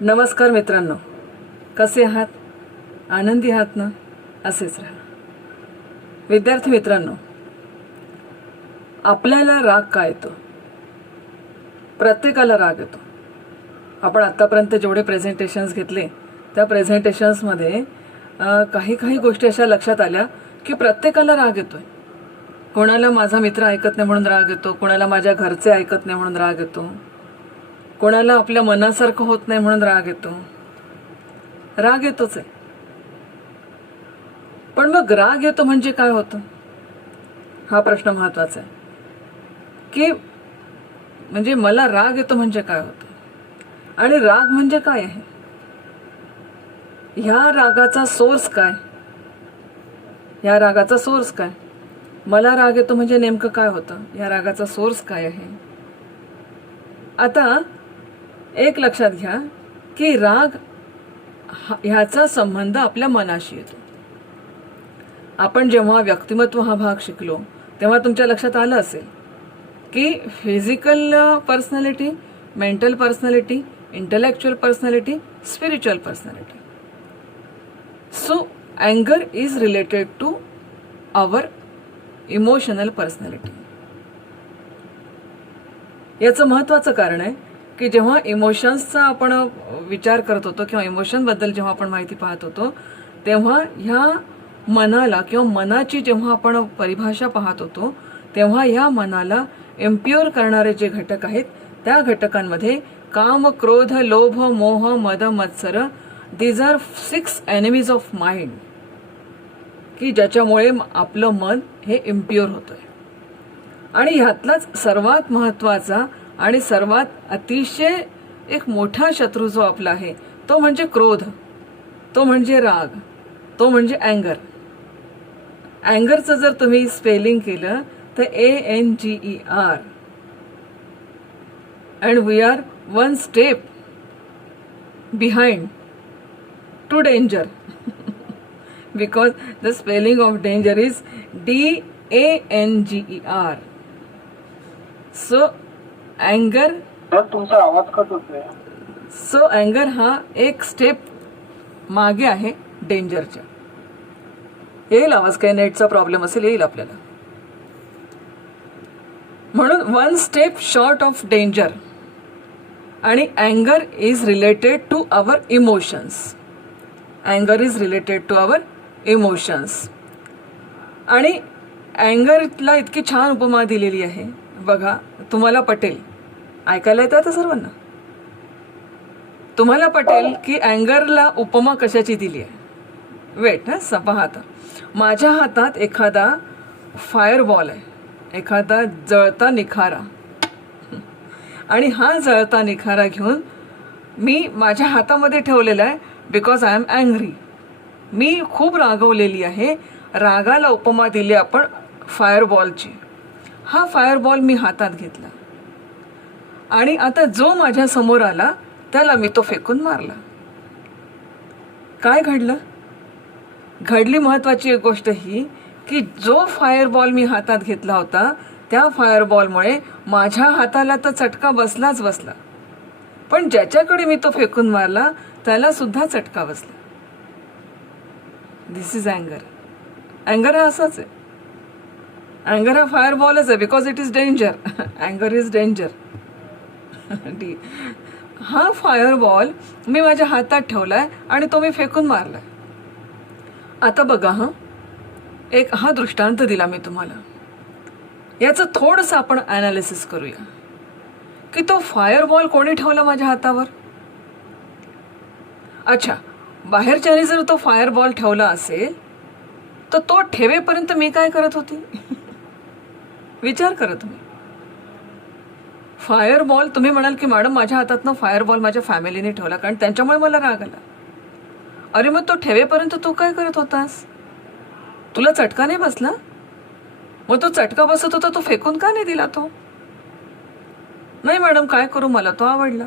नमस्कार मित्रांनो, कसे आहात? आनंदी आहात ना? असेच राहा. विद्यार्थी मित्रांनो, आपल्याला राग का येतो? प्रत्येकाला राग येतो. आपण आत्तापर्यंत जेवढे प्रेझेंटेशन्स घेतले त्या प्रेझेंटेशन्समध्ये काही गोष्टी अशा लक्षात आल्या की प्रत्येकाला राग येतोय. कोणाला माझा मित्र ऐकत नाही म्हणून राग येतो, कोणाला माझ्या घरचे ऐकत नाही म्हणून राग येतो, कोणाला आपल्या मनासारखं होत नाही म्हणून राग येतो. राग येतोच आहे. पण मग राग येतो म्हणजे काय होतं, हा प्रश्न महत्वाचा आहे. की म्हणजे मला राग येतो म्हणजे काय होतं आणि राग म्हणजे काय आहे, ह्या रागाचा सोर्स काय, ह्या रागाचा सोर्स काय, मला राग येतो म्हणजे नेमकं काय होतं, ह्या रागाचा सोर्स काय आहे. आता एक लक्षात घ्या की राग ह्याचा संबंध आपल्या मनाशी येतो. आपण जेव्हा व्यक्तिमत्व हा भाग शिकलो तेव्हा तुमच्या लक्षात आलं असेल की physical personality, mental personality, intellectual personality, spiritual personality. So अँगर is related to our emotional personality. याचं महत्वाचं कारण आहे की जेव्हा इमोशन्सचा आपण विचार करत होतो किंवा इमोशनबद्दल जेव्हा आपण माहिती पाहत होतो तेव्हा ह्या मनाला किंवा मनाची जेव्हा आपण परिभाषा पाहत होतो तेव्हा ह्या मनाला इम्प्युअर करणारे जे घटक आहेत त्या घटकांमध्ये काम, क्रोध, लोभ, मोह, मद, मत्सर, these are 6 enemies of mind, की ज्याच्यामुळे आपलं मन हे इम्प्युअर होतंय. आणि ह्यातलाच सर्वात महत्वाचा आणि सर्वात अतिशय एक मोठा शत्रू जो आपला आहे तो म्हणजे क्रोध, तो म्हणजे राग, तो म्हणजे अँगर. अँगरचं जर तुम्ही स्पेलिंग केलं तर ANGER, and we are 1 step behind to danger because the spelling of danger is DANGER. So अँगर, तुमचा आवाज कट होतोय. सो अँगर हा एक स्टेप मागे आहे डेंजरच्या. येईल आवाज, काही नेटचा प्रॉब्लेम असेल, येईल आपल्याला. म्हणून 1 स्टेप शॉर्ट ऑफ डेंजर. आणि अँगर is related to our emotions. अँगर is related to our emotions. आणि अँगरला इतकी छान उपमा दिलेली आहे बघा, तुम्हाला पटेल. ऐकायला येतं आता सर्वांना? तुम्हाला पटेल की अँगरला उपमा कशाची दिली आहे. वेट, पहा आता. माझ्या हातात एखादा फायर बॉल आहे, एखादा जळता निखारा, आणि हा जळता निखारा घेऊन मी माझ्या हातामध्ये ठेवलेला आहे बिकॉज आय एम अँग्री. मी खूप रागवलेली आहे. रागाला उपमा दिली आपण फायर बॉलची. हा फायर बॉल मी हातात घेतला आणि आता जो माझ्या समोर आला त्याला मी तो फेकून मारला. काय घडलं? घडली महत्वाची एक गोष्ट ही की जो फायर बॉल मी हातात घेतला होता त्या फायर बॉलमुळे माझ्या हाताला तर चटका बसलाच बसला, पण ज्याच्याकडे मी तो फेकून मारला त्याला सुद्धा चटका बसला. दिस इज अँगर. अँगर हा असाच आहे. अँगर हा फायर बॉलच आहे बिकॉज इट इज डेंजर. अँगर इज डेंजर. हा फायर बॉल मी माझ्या हातात ठेवलाय आणि तो मी फेकून मारलाय. आता बघा, एक हा दृष्टांत दिला मी तुम्हाला. याचं थोडंसं आपण ॲनालिसिस करूया की तो फायर बॉल कोणी ठेवला माझ्या हातावर. अच्छा, बाहेरच्याने जर तो फायर बॉल ठेवला असेल तर तो ठेवेपर्यंत मी काय करत होती? विचार करा तुम्ही. फायर बॉल, तुम्ही म्हणाल की मॅडम माझ्या हातातनं फायर बॉल माझ्या फॅमिलीने ठेवला कारण त्यांच्यामुळे मला राग आला. अरे मग तो ठेवेपर्यंत तू काय करत होतास? तुला चटका नाही बसला? मग तो चटका बसत होता, तो फेकून का नाही दिला? तो नाही मॅडम काय करू, मला तो आवडला.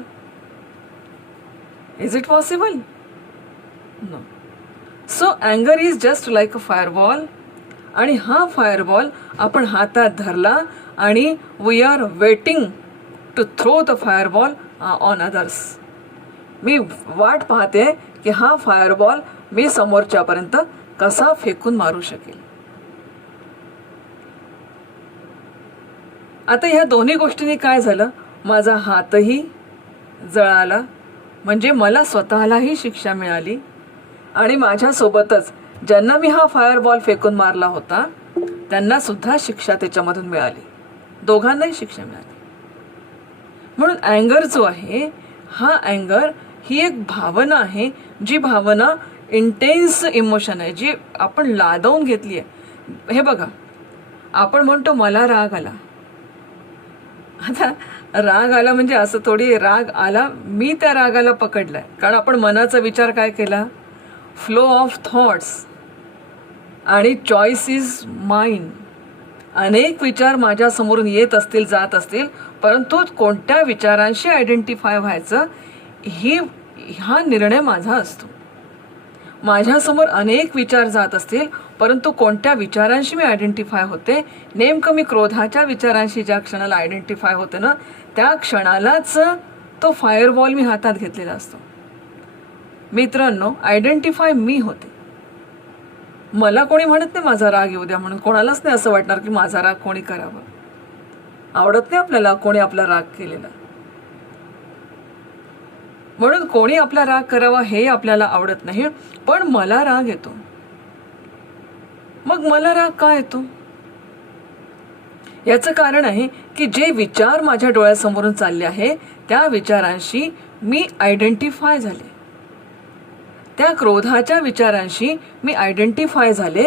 Is it possible? No. So अँगर is just like a fire ball. आणि हा फायर बॉल आपण हातात धरला आणि we are waiting to throw the fire ball on others. मी वाट पाहते की हा फायरबॉल मी समोरच्यापर्यंत कसा फेकून मारू शकेल. आता ह्या दोन्ही गोष्टींनी काय झालं, माझा हातही जळाला, म्हणजे मला स्वतःलाही शिक्षा मिळाली आणि माझ्यासोबतच ज्यांना मी हा फायरबॉल फेकून मारला होता त्यांना सुद्धा शिक्षा त्याच्यामधून मिळाली. दोघांनाही शिक्षा मिळाली. म्हणून अँगर जो आहे, हा अँगर ही एक भावना आहे, जी भावना इंटेन्स इमोशन आहे, जी आपण लादवून घेतली आहे. हे बघा, आपण म्हणतो मला राग आला. आता राग आला म्हणजे असं थोडी राग आला मी त्या रागाला पकडलाय, कारण आपण मनाचा विचार काय केला, फ्लो ऑफ थॉट्स आणि चॉईस इज माइन. अनेक विचार माझ्या समोरून येत असतील, जात असतील, परंतु कोणत्या विचारांशी आयडेंटिफाय व्हायचं हा निर्णय माझा असतो. माझ्यासमोर अनेक विचार जात असतील, परंतु कोणत्या विचारांशी मी आयडेंटिफाय होते, नेमकं मी क्रोधाच्या विचारांशी ज्या क्षणाला आयडेंटिफाय होते ना, त्या क्षणालाच तो फायरबॉल मी हातात घेतलेला असतो. मित्रांनो, आयडेंटिफाय मी होते. मला कोणी म्हणत नाही माझा राग येऊ द्या म्हणून. कोणालाच नाही असं वाटणार की माझा राग कोणी करावा. आवडत नाही आपल्याला कोणी आपला राग केलेला, म्हणून कोणी आपला राग करावा हे आपल्याला आवडत नाही. पण मला राग येतो. मग मला राग का येतो? याचं कारण आहे की जे विचार माझ्या डोळ्यासमोरून चालले आहे त्या विचारांशी मी आयडेंटिफाय झाले, त्या क्रोधाच्या विचारांशी मी आयडेंटिफाय झाले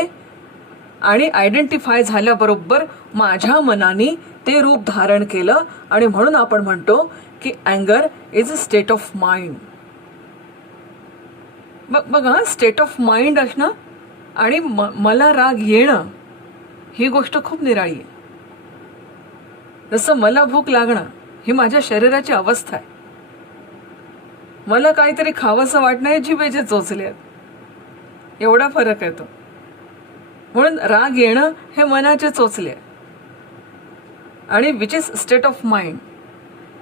आणि आयडेंटिफाय झाल्याबरोबर माझ्या मनाने ते रूप धारण केलं. आणि म्हणून आपण म्हणतो की अँगर is a state of mind. बघा, स्टेट ऑफ माइंड असणं आणि मला राग येणं ही गोष्ट खूप निराळी आहे. जसं मला भूक लागणं ही माझ्या शरीराची अवस्था आहे. मला काहीतरी खावंसं वाटणं हे जिभेचे चोचले आहेत, एवढा फरक आहे तो. म्हणून राग येणं हे मनाचे चोचले आहे आणि which is state of mind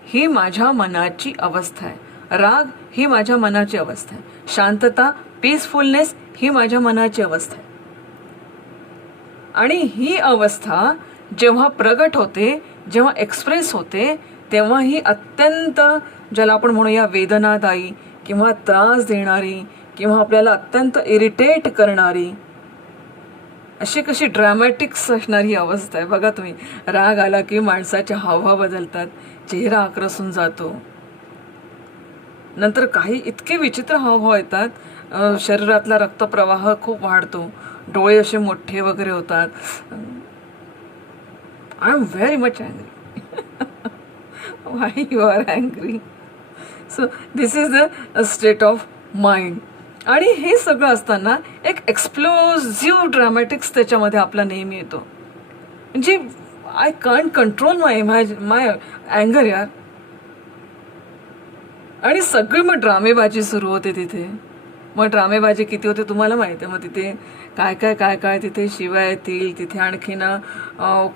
ही माझ्या मनाची अवस्था आहे. राग ही माझ्या मनाची अवस्था आहे. शांतता, पीसफुलनेस ही माझ्या मनाची अवस्था आहे. आणि ही अवस्था जेव्हा प्रगट होते, जेव्हा एक्सप्रेस होते, तेव्हा ही अत्यंत, ज्याला आपण म्हणूया वेदनादायी किंवा त्रास देणारी किंवा आपल्याला अत्यंत इरिटेट करणारी, अशी कशी ड्रॅमॅटिक्स असणारी अवस्था आहे. बघा तुम्ही, राग आला की माणसाचे हावभाव बदलतात, चेहरा आक्रसून जातो, नंतर काही इतके विचित्र हावभाव येतात, शरीरातला रक्तप्रवाह खूप वाढतो, डोळे असे मोठे वगैरे होतात. I am very much angry. Why you are angry? So this is the state of mind. आणि हे सगळं असताना एक एक्सप्लोजिव्ह ड्रामॅटिक्स त्याच्यामध्ये आपला नेहमी येतो. म्हणजे आय कांट कंट्रोल माय अँगर यार. आणि सगळी मग ड्रामेबाजी सुरू होते तिथे. मग ड्रामेबाजी किती होते तुम्हाला माहिती आहे. मग तिथे काय काय काय काय तिथे शिवाय येतील, तिथे आणखीन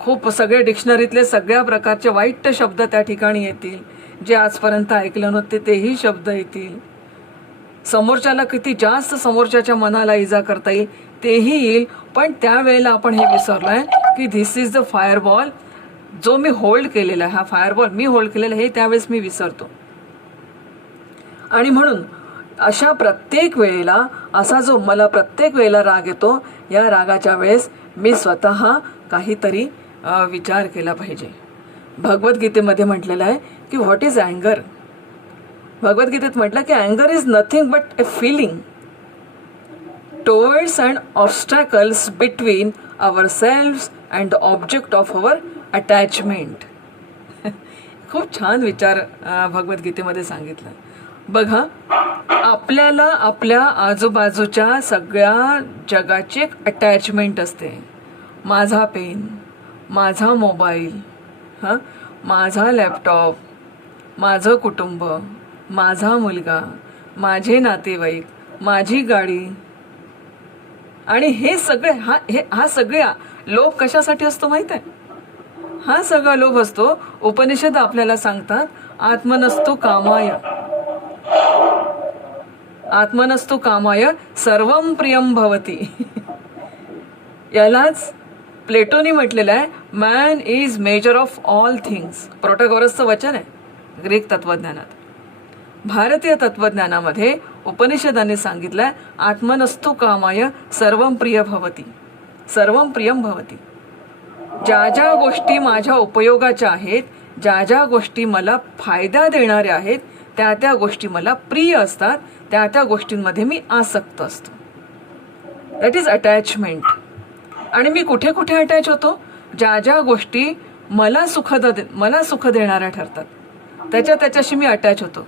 खूप सगळे डिक्शनरीतले सगळ्या प्रकारचे वाईट शब्द त्या ठिकाणी येतील, जे आजपर्यंत ऐकलं नव्हते तेही शब्द येतील. समोरच्याला किती जास्त समोरच्याच्या मनाला इजा करता येईल तेही येईल. पण त्यावेळेला आपण हे विसरलोय की धिस इज द फायरबॉल जो मी होल्ड केलेला आहे. हा फायरबॉल मी होल्ड केलेला हे त्यावेळेस मी विसरतो. आणि म्हणून अशा प्रत्येक वेळेला असा जो मला प्रत्येक वेळेला राग येतो, या रागाच्या वेळेस मी स्वतः काहीतरी विचार केला पाहिजे. भगवद्गीतेमध्ये म्हटलेलं आहे की व्हॉट इज अँगर. भगवद्गीतेत म्हटलं की अँगर is nothing but a feeling towards and obstacles between ourselves and the object of our attachment. खूप छान विचार भगवद्गीतेमध्ये सांगितलं. बघा, आपल्याला आपल्या आजूबाजूच्या सगळ्या जगाची एक अटॅचमेंट असते. माझा पेन, माझा मोबाईल, माझा लॅपटॉप, माझं कुटुंब, माझा मुलगा, माझे नातेवाईक, माझी गाडी. आणि हे सगळे हा सगळे लोभ कशासाठी असतो माहित आहे? हा सगळा लोभ असतो, उपनिषद आपल्याला सांगतात, आत्मनस्तु कामाय. आत्मनस्तु कामाय सर्वं प्रियं भवती. यालाच प्लेटोनी म्हटलेलं आहे, man is measure of all things. प्रोटॅगोरसचं वचन आहे ग्रीक तत्वज्ञानात. भारतीय तत्वज्ञानामध्ये उपनिषदांनी सांगितलंय, आत्मनस्तु कामाय सर्वं प्रिय भवती, सर्वं प्रियं भवती. ज्या ज्या गोष्टी माझ्या उपयोगाच्या आहेत, ज्या ज्या गोष्टी मला फायदा देणाऱ्या आहेत, त्या त्या गोष्टी मला प्रिय असतात, त्या त्या गोष्टींमध्ये मी आसक्त असतो. That is attachment. आणि मी कुठे कुठे अटॅच होतो? ज्या ज्या गोष्टी मला सुख देणाऱ्या ठरतात त्याच्याशी मी अटॅच होतो.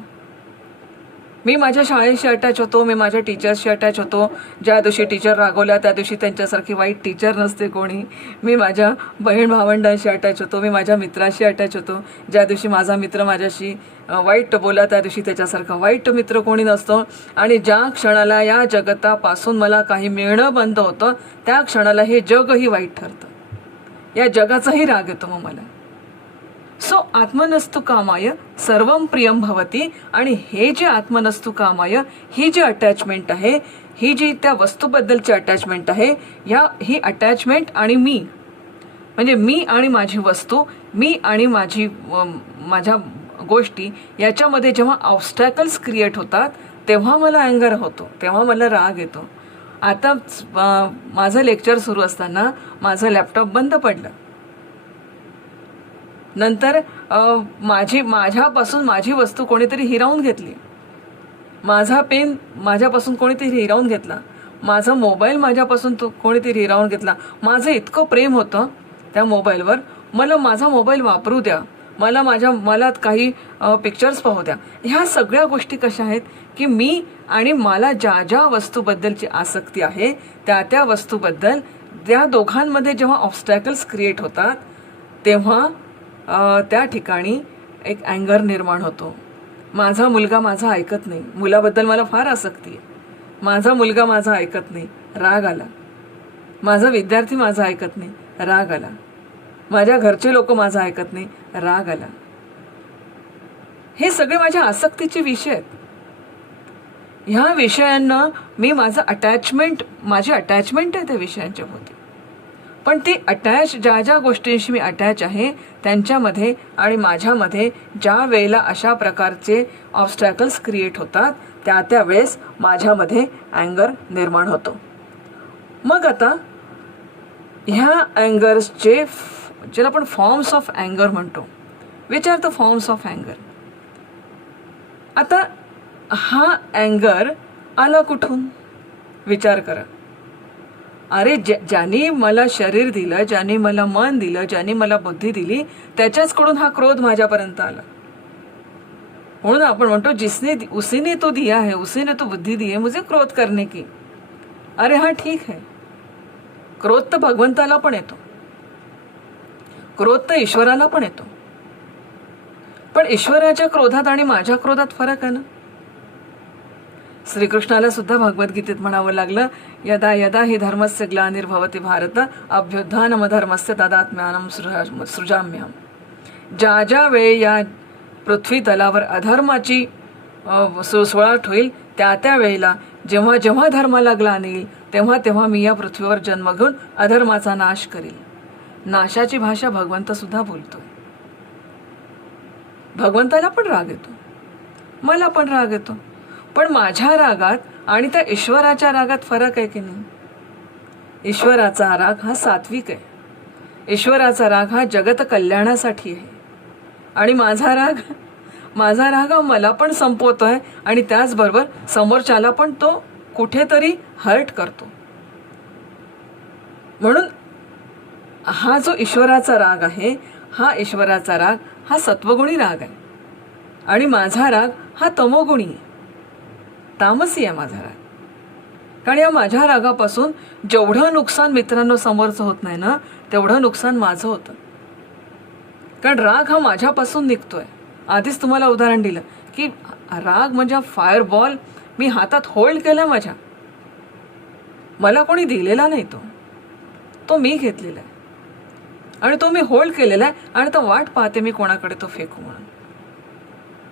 मी माझ्या शाळेशी अटॅच होतो, मी माझ्या टीचर्सशी अटॅच होतो. ज्या दिवशी टीचर रागवल्या त्या दिवशी त्यांच्यासारखी वाईट टीचर नसते कोणी. मी माझ्या बहीण भावंडांशी अटॅच होतो, मी माझ्या मित्राशी अटॅच होतो. ज्या दिवशी माझा मित्र माझ्याशी वाईट बोला त्या दिवशी त्याच्यासारखा वाईट मित्र कोणी नसतो. आणि ज्या क्षणाला या जगतापासून मला काही मिळणं बंद होतं, त्या क्षणाला हे जगही वाईट ठरतं. या जगाचाही राग येतो मग मला. सो आत्मनस्तु कामाय सर्वं प्रियं भवती. आणि हे जे आत्मनस्तु कामाय, ही जी अटॅचमेंट आहे, ही जी त्या वस्तूबद्दलची अटॅचमेंट आहे, ही अटॅचमेंट आणि मी, म्हणजे मी आणि माझी वस्तू, मी आणि माझ्या गोष्टी याच्यामध्ये जेव्हा ऑब्स्टॅकल्स क्रिएट होतात, तेव्हा मला अँगर होतो, तेव्हा मला राग येतो. आता माझं लेक्चर सुरू असताना माझं लॅपटॉप बंद पडलं. नंतर माझ्यापासून माझी वस्तू कोणीतरी हिरावून घेतली. माझा पेन माझ्यापासून कोणीतरी हिरावून घेतला. माझा मोबाईल माझ्यापासून कोणीतरी हिरावून घेतला. माझं इतकं प्रेम होतं त्या मोबाईलवर, मला माझा मोबाईल वापरू द्या, मला काही पिक्चर्स पाहू द्या. ह्या सगळ्या गोष्टी कशा आहेत की मी आणि मला ज्या ज्या वस्तूबद्दलची आसक्ती आहे, त्या त्या वस्तूबद्दल त्या दोघांमध्ये जेव्हा ऑब्स्टॅकल्स क्रिएट होतात, तेव्हा त्या ठिकाणी एक अँगर निर्माण होतो. माझा मुलगा माझा ऐकत नाही, मुलाबद्दल मला फार आसक्ती आहे. माझा मुलगा माझा ऐकत नाही, राग आला. माझा विद्यार्थी माझा ऐकत नाही, राग आला. माझ्या घरचे लोक माझा ऐकत नाही, राग आला. हे सगळे माझ्या आसक्तीचे विषय आहेत. ह्या विषयांना मी माझी अटॅचमेंट आहे त्या विषयांच्या भोवती. पण ती ज्या ज्या गोष्टींशी मी अटॅच आहे त्यांच्यामध्ये आणि माझ्यामध्ये ज्या वेळेला अशा प्रकारचे ऑब्स्टॅकल्स क्रिएट होतात, त्या त्या वेळेस माझ्यामध्ये अँगर निर्माण होतो. मग आता ह्या अँगर्सचे, ज्याला आपण फॉर्म्स ऑफ अँगर म्हणतो, which are the forms of अँगर. आता हा अँगर आला कुठून? विचार करा. अरे ज्यांनी मला शरीर दिलं, ज्यांनी मला मन दिलं, ज्यांनी मला बुद्धी दिली, त्याच्याचकडून हा क्रोध माझ्यापर्यंत आला. म्हणून आपण म्हणतो, उसी ने तो दिया है, उसी ने तो बुद्धि दी है, मुझे क्रोध करने की. अरे हा ठीक आहे, क्रोध तर भगवंताला पण येतो, क्रोध तर ईश्वराला पण येतो. पण ईश्वराच्या क्रोधात आणि माझ्या क्रोधात फरक आहे ना. श्रीकृष्णाला सुद्धा भगवद्गीतेत म्हणावं लागलं, यदा यदा हि धर्मस्य ग्लानिर्भवति भारत अभ्युत्थानमधर्मस्य तदात्म्यानं सृजाम्यहम्. ज्या ज्या वेळी या पृथ्वी तलावर अधर्माची सुळसुळाट होईल, त्या त्या वेळेला जेव्हा जेव्हा धर्माला ग्लानी येईल, तेव्हा तेव्हा मी या पृथ्वीवर जन्म घेऊन अधर्माचा नाश करील. नाशाची भाषा भगवंत सुद्धा बोलतोय. भगवंताला पण राग येतो, मला पण राग येतो. पण माझ्या रागात आणि त्या ईश्वराच्या रागात फरक आहे की नाही? ईश्वराचा राग हा सात्विक आहे, ईश्वराचा राग हा जगत कल्याणासाठी आहे. आणि माझा राग हा मला पण संपवतोय आणि त्याचबरोबर समोरच्याला पण तो कुठेतरी हर्ट करतो. म्हणून हा जो ईश्वराचा राग आहे, हा ईश्वराचा राग हा सत्वगुणी राग आहे. आणि माझा राग हा तमोगुणी आहे, तामसी आहे माझा राग. कारण या माझ्या रागापासून जेवढं नुकसान मित्रांनो समोरचं होत नाही ना, तेवढं नुकसान माझं होतं. कारण राग हा माझ्यापासून निघतोय. आधीच तुम्हाला उदाहरण दिलं की राग म्हणजे फायरबॉल मी हातात होल्ड केला माझ्या, मला कोणी दिलेला नाही, तो मी घेतलेला आहे आणि तो मी होल्ड केलेला आहे. आणि तो वाट पाहते मी कोणाकडे तो फेकू म्हणून.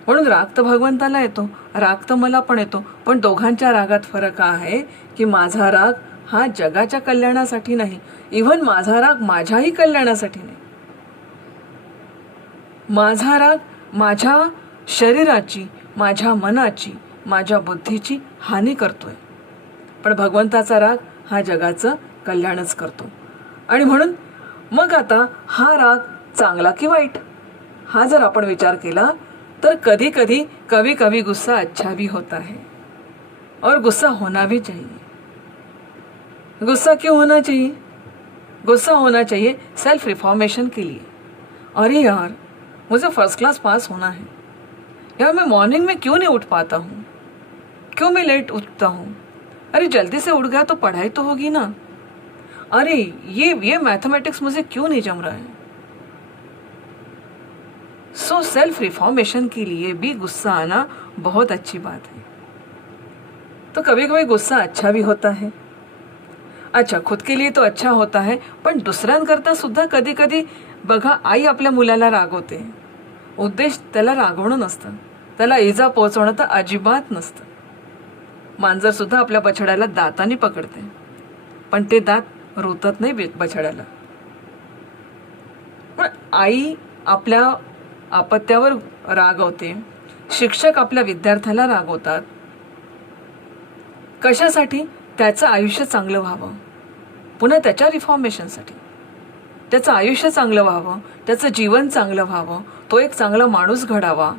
म्हणून राग तर भगवंताला येतो, राग तर मला पण येतो, पण दोघांच्या रागात फरक हा आहे की माझा राग हा जगाच्या कल्याणासाठी नाही, इव्हन माझा राग माझ्याही कल्याणासाठी नाही. माझा राग माझ्या शरीराची, माझ्या मनाची, माझ्या बुद्धीची हानी करतोय, पण भगवंताचा राग हा जगाचं कल्याणच करतो. आणि म्हणून मग आता हा राग चांगला की वाईट हा जर आपण विचार केला तर कभी कभी गुस्सा अच्छा भी होता है और गुस्सा होना भी चाहिए. गुस्सा क्यों होना चाहिए? गुस्सा होना चाहिए सेल्फ रिफॉर्मेशन के लिए. अरे यार, मुझे फर्स्ट क्लास पास होना है यार, मैं मॉर्निंग में क्यों नहीं उठ पाता हूँ, क्यों मैं लेट उठता हूँ, अरे जल्दी से उठ गया तो पढ़ाई तो होगी ना, अरे ये मैथमेटिक्स मुझे क्यों नहीं जम रहा है. सो सेल्फ रिफॉर्मेशन के लिए भी गुस्सा आना बहुत अच्छी बात है. तो कभी कभी गुस्सा अच्छा भी होता है. अच्छा, खुद के लिए तो अच्छा होता है, पण दुसऱ्यांकरता सुद्धा कधी कधी बघा, आई आपल्या मुलाला रागवते, उद्देश त्याला रागवणं नसतं, त्याला इजा पोहोचवणं तर अजिबात नसतं. मांजर सुद्धा आपल्या बछड्याला दाताने पकडते, पण ते दात रुतत नाही बछड्याला. पण आई आपल्या अपत्यावर रागवते, शिक्षक आपल्या विद्यार्थ्याला रागवतात. कशासाठी? त्याचं आयुष्य चांगलं व्हावं, पुन्हा त्याच्या रिफॉर्मेशनसाठी. त्याचं आयुष्य चांगलं व्हावं, त्याचं जीवन चांगलं व्हावं, तो एक चांगला माणूस घडावा,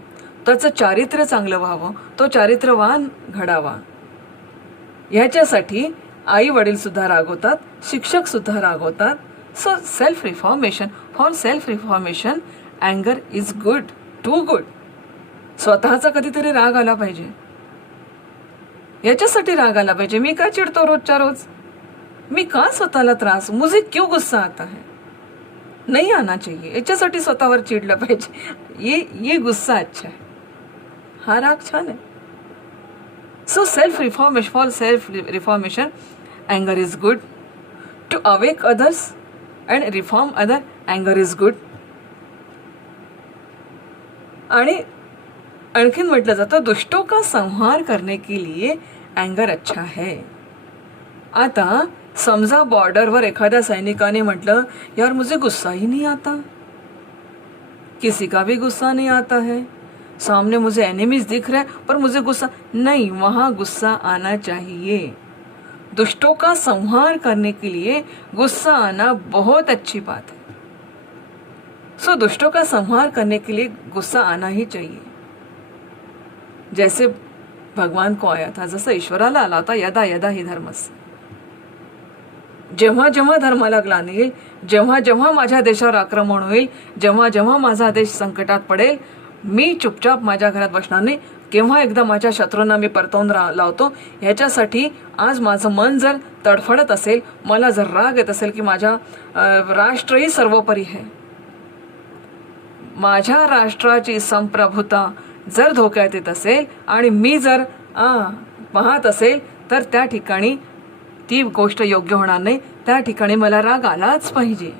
त्याचं चारित्र्य चांगलं व्हावं, तो चारित्र्यवान घडावा. ह्याच्यासाठी आई वडील सुद्धा रागवतात, शिक्षक सुद्धा रागवतात. So self reformation, for self reformation अँगर इज गुड, टू गुड. स्वतःचा कधीतरी राग आला पाहिजे, याच्यासाठी राग आला पाहिजे. मी का चिडतो रोजच्या रोज, मी का स्वतःला त्रास, मुझे क्यों गुस्सा आता है, नहीं आना चाहिए, याच्यासाठी स्वतःवर चिडलं पाहिजे. ये गुस्सा अच्छा है, हा राग छान आहे. So self reformation, for self reformation अँगर is good. To awake others and reform other अँगर इज गुड. आणि आणखीन म्हटलं जातं दुष्टों का संहार करने के लिए अँगर अच्छा है. आता समजा बॉर्डरवर एखाद्या सैनिकाने म्हटलं, यार मुझे गुस्सा ही नहीं आता, किसी का भी गुस्सा नहीं आता है, सामने मुझे एनिमीज दिख रहे हैं पर मुझे गुस्सा नहीं, वहां गुस्सा आना चाहिए. दुष्टों का संहार करने के लिए गुस्सा आना बहुत अच्छी बात है. सो दुष्टों का संहार करने के लिए गुस्सा आना ही चाहिए. जैसे भगवान को आया था, जसं ईश्वराला आला होता, यदा यदा ही धर्मस्य. जेव्हा जेव्हा धर्माला ग्लानी येईल, जेव्हा जेव्हा माझ्या देशावर आक्रमण होईल, जेव्हा जेव्हा माझा देश संकटात पडेल, मी चुपचाप माझ्या घरात बसणार नाही. केव्हा एकदा माझ्या शत्रूंना मी परतवून लावतो. ह्याच्यासाठी आज माझं मन जर तडफडत असेल, मला जर राग येत असेल की माझ्या राष्ट्रही सर्वोपरी आहे, माझ्या राष्ट्राची संप्रभुता जर धोक्यात येत असेल आणि मी जर पाहत असेल, तर त्या ठिकाणी ती गोष्ट योग्य होणार नाही. त्या ठिकाणी मला राग आलाच पाहिजे.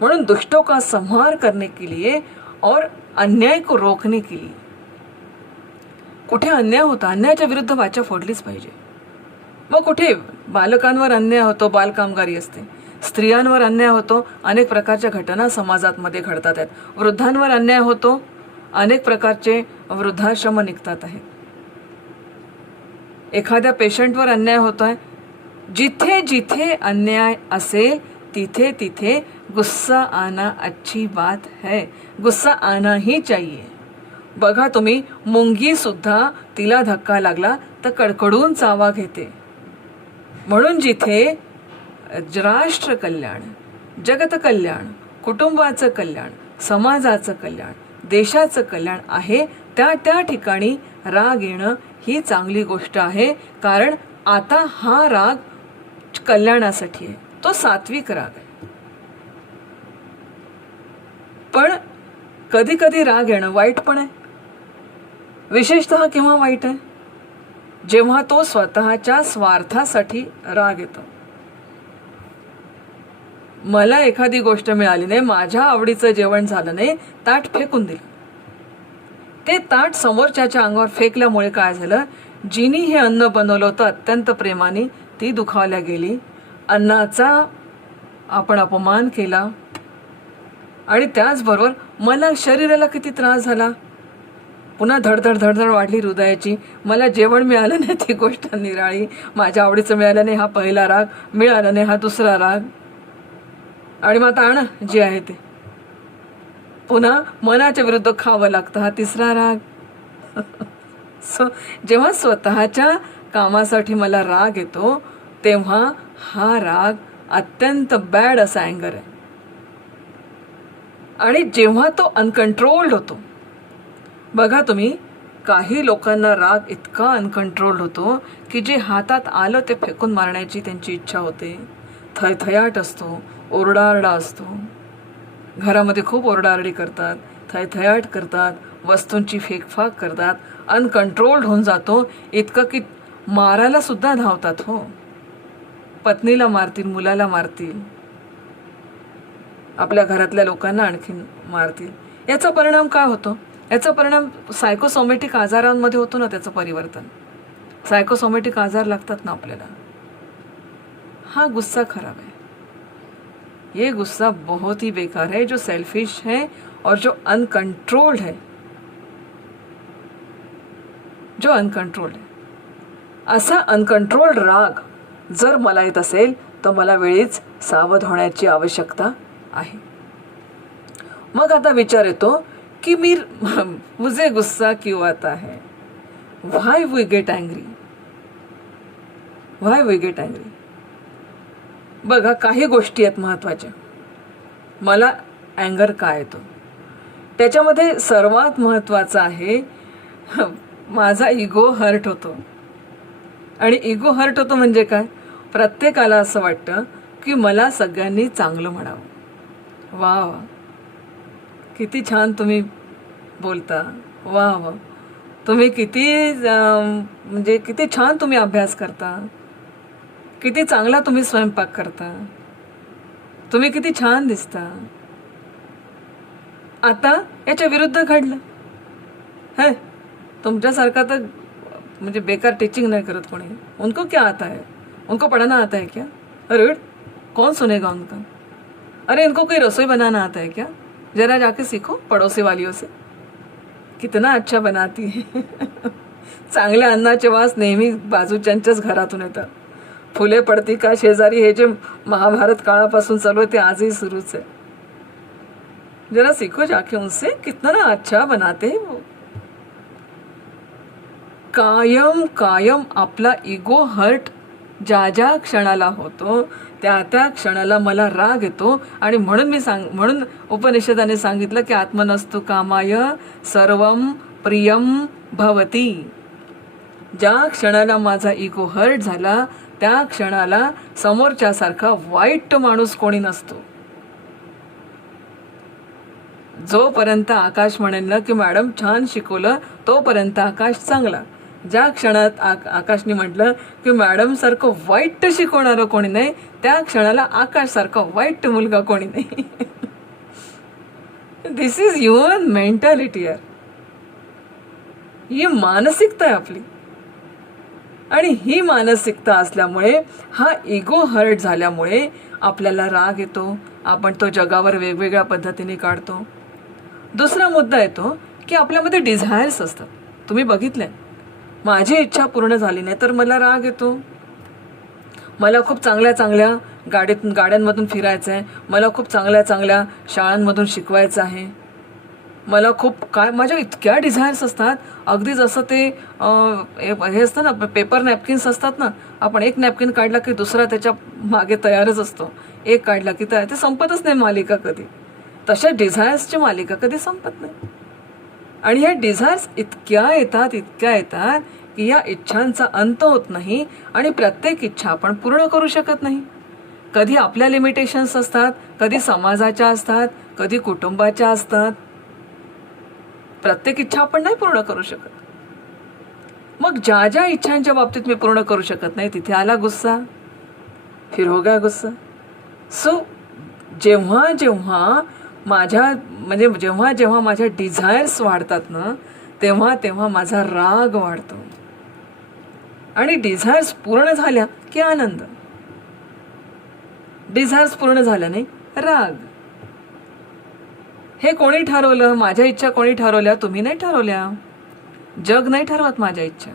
म्हणून दुष्टों का संहार करने के लिए और अन्याय को रोकने के लिए. कुठे अन्याय होता, अन्यायाच्या विरुद्ध वाचा फोडलीच पाहिजे. मग कुठे बालकांवर अन्याय होतो, बालकामगारी असते, स्त्रियांवर अन्याय होतो, अनेक प्रकारच्या घटना समाजात मध्ये घडतात आहेत, वृद्धांवर अन्याय होतो, अनेक प्रकारचे वृद्धाश्रम निघतात आहेत, एखाद्या पेशंटवर अन्याय होतोय. जिथे जिथे अन्याय असेल तिथे तिथे गुस्सा आना अच्छी बात है, गुस्सा आना ही चाहिए. बघा तुम्ही, मुंगी सुद्धा तिला धक्का लागला तर कडकडून चावा घेते. म्हणून जिथे राष्ट्र कल्याण, जगत कल्याण, कुटुंबाचं कल्याण, समाजाचं कल्याण, देशाचं कल्याण आहे, त्या ठिकाणी राग येणं ही चांगली गोष्ट आहे. कारण आता हा राग कल्याणासाठी आहे, तो सात्विक राग आहे. पण कधी कधी राग येणं वाईट पण आहे. विशेषतः केव्हा वाईट आहे? जेव्हा तो स्वतःच्या स्वार्थासाठी राग येतो. मला एखादी गोष्ट मिळाली नाही, माझ्या आवडीचं जेवण झालं नाही, ताट फेकून दिलं, ते ताट समोरच्याच्या अंगावर फेकल्यामुळे काय झालं, जिनी हे अन्न बनवलं होतं अत्यंत प्रेमाने, ती दुखावल्या गेली. अन्नाचा आपण अपमान केला आणि त्याचबरोबर मला शरीराला किती त्रास झाला. पुन्हा धडधड धडधड वाढली हृदयाची. मला जेवण मिळालं नाही ती गोष्ट निराळी, माझ्या आवडीचं मिळालं नाही हा पहिला राग, मिळालं नाही हा दुसरा राग, आणि मग आता आणा जे आहे ते. पुन्हा मनाच्या विरुद्ध खावं लागतं हा तिसरा राग. सो जेव्हा स्वतःच्या कामासाठी मला राग येतो तेव्हा हा राग अत्यंत बॅड असा अँगर आहे. आणि जेव्हा तो अनकंट्रोल्ड होतो, बघा तुम्ही, काही लोकांना राग इतका अनकंट्रोल्ड होतो की जे हातात आलं ते फेकून मारण्याची त्यांची इच्छा होते. थयथयाट असतो, ओरडाआरडा असतो, घरामध्ये खूप ओरडाआरडी करतात, थयथयाट करतात, वस्तूंची फेकफाक करतात, अनकंट्रोल्ड होऊन जातो इतकं की मारायला सुद्धा धावतात. हो, पत्नीला मारतील, मुलाला मारतील, आपल्या घरातल्या लोकांना आणखीन मारतील. याचा परिणाम काय होतो? याचा परिणाम सायकोसोमॅटिक आजारांमध्ये होतो ना, त्याचं परिवर्तन. सायकोसोमॅटिक आजार लागतात ना आपल्याला. हा गुस्सा खराब है, ये गुस्सा बहुत ही बेकार है, जो सेल्फिश है और जो अनकंट्रोल्ड है, जो अनकंट्रोल्ड है. असा अनकंट्रोल्ड राग जर मला येत असेल तर मला वेळीच सावध होण्याची आवश्यकता आहे. मग आता विचार येतो की मुझे गुस्सा क्यों आता है, why we get angry, why we get angry. बघा, काही गोष्टी आहेत महत्त्वाच्या. मला अँगर का येतो त्याच्यामध्ये सर्वात महत्त्वाचं आहे माझा इगो हर्ट होतो. आणि इगो हर्ट होतो म्हणजे काय? प्रत्येकाला असं वाटतं की मला सगळ्यांनी चांगलं म्हणावं. वा वा, किती छान तुम्ही बोलता, वा वा, तुम्ही किती म्हणजे किती छान तुम्ही अभ्यास करता, किती चांगला तुम्ही स्वयंपाक करता, तुम्ही किती छान दिसता. आता याच्या विरुद्ध घडलं है, तुमच्यासारखा तर म्हणजे बेकार टीचिंग नहीं करत कोणी. उनको क्या आता है, उनको पढ़ाना आता है क्या? अरे कौन सुनेगा उनका? अरे इनको कोई रसोई बनाना आता है क्या? जरा जाके सीखो पड़ोसी वालियों से, कितना अच्छा बनाती है. चांगल्या अन्नाचे वास नेहमी बाजूच्यांच्याच घरातून येतात. फुले पडती का शेजारी, हे जे महाभारत काळापासून चालू आहे ते आजही सुरूच आहे. जरा सीखो जाके उनसे, कितना अच्छा बनाते हैं वो. कायम कायम आपला इगो हर्ट ज्या ज्या क्षणाला होतो त्या त्या क्षणाला मला राग येतो. आणि म्हणून उपनिषदाने सांगितलं की आत्मनस्तु कामाय सर्वम प्रियम भवती. ज्या क्षणाला माझा इगो हर्ट झाला त्या क्षणाला समोरच्यासारखा वाईट माणूस कोणी नसतो. जोपर्यंत आकाश म्हणेल ना की मॅडम छान शिकवलं तोपर्यंत आकाश चांगला. ज्या क्षणात आकाशने म्हटलं की मॅडम सारखं वाईट शिकवणारं कोणी नाही, त्या क्षणाला आकाश सारखा वाईट मुलगा कोणी नाही. दिस इज युअर मेंटॅलिटी यार, ही मानसिकता आहे आपली. आणि ही मानसिकता असल्यामुळे, हा इगो हर्ट झाल्यामुळे आपल्याला राग येतो, आपण तो जगावर वेगवेगळ्या पद्धतीने काढतो. दुसरा मुद्दा येतो की आपल्यामध्ये डिझायर्स असतात. तुम्ही बघितलंय, माझी इच्छा पूर्ण झाली नाही तर मला राग येतो. मला खूप चांगल्या चांगल्या गाड्यांमधून फिरायचं आहे, मला खूप चांगल्या चांगल्या शाळांमधून शिकवायचं आहे, मला खूप काय, माझ्या इतक्या डिझायर्स असतात. अगदी जसं ते हे असतं ना, पेपर नॅपकिन्स असतात ना, आपण एक नॅपकिन काढला की दुसरा त्याच्या मागे तयारच असतो, एक काढला की तयार, ते संपतच नाही मालिका कधी. तशा डिझायर्सची मालिका कधी संपत नाही. आणि ह्या डिझायर्स इतक्या येतात की या इच्छांचा अंत होत नाही आणि प्रत्येक इच्छा आपण पूर्ण करू शकत नाही. कधी आपल्या लिमिटेशन्स असतात, कधी समाजाच्या असतात, कधी कुटुंबाच्या असतात. प्रत्येक इच्छा आपण नाही पूर्ण करू शकत. मग ज्या ज्या इच्छांच्या बाबतीत मी पूर्ण करू शकत नाही तिथे आला गुस्सा, फिर हो गया गुस्सा. सो जेव्हा जेव्हा माझ्या डिझायर्स वाढतात ना, तेव्हा तेव्हा माझा राग वाढतो. आणि डिझायर्स पूर्ण झाल्या की आनंद. डिझायर्स पूर्ण झाल्याने राग. हे कोणी ठरवलं? माझ्या इच्छा कोणी ठरवल्या? तुम्ही नाही ठरवल्या. जग नाही ठरवत माझ्या इच्छा.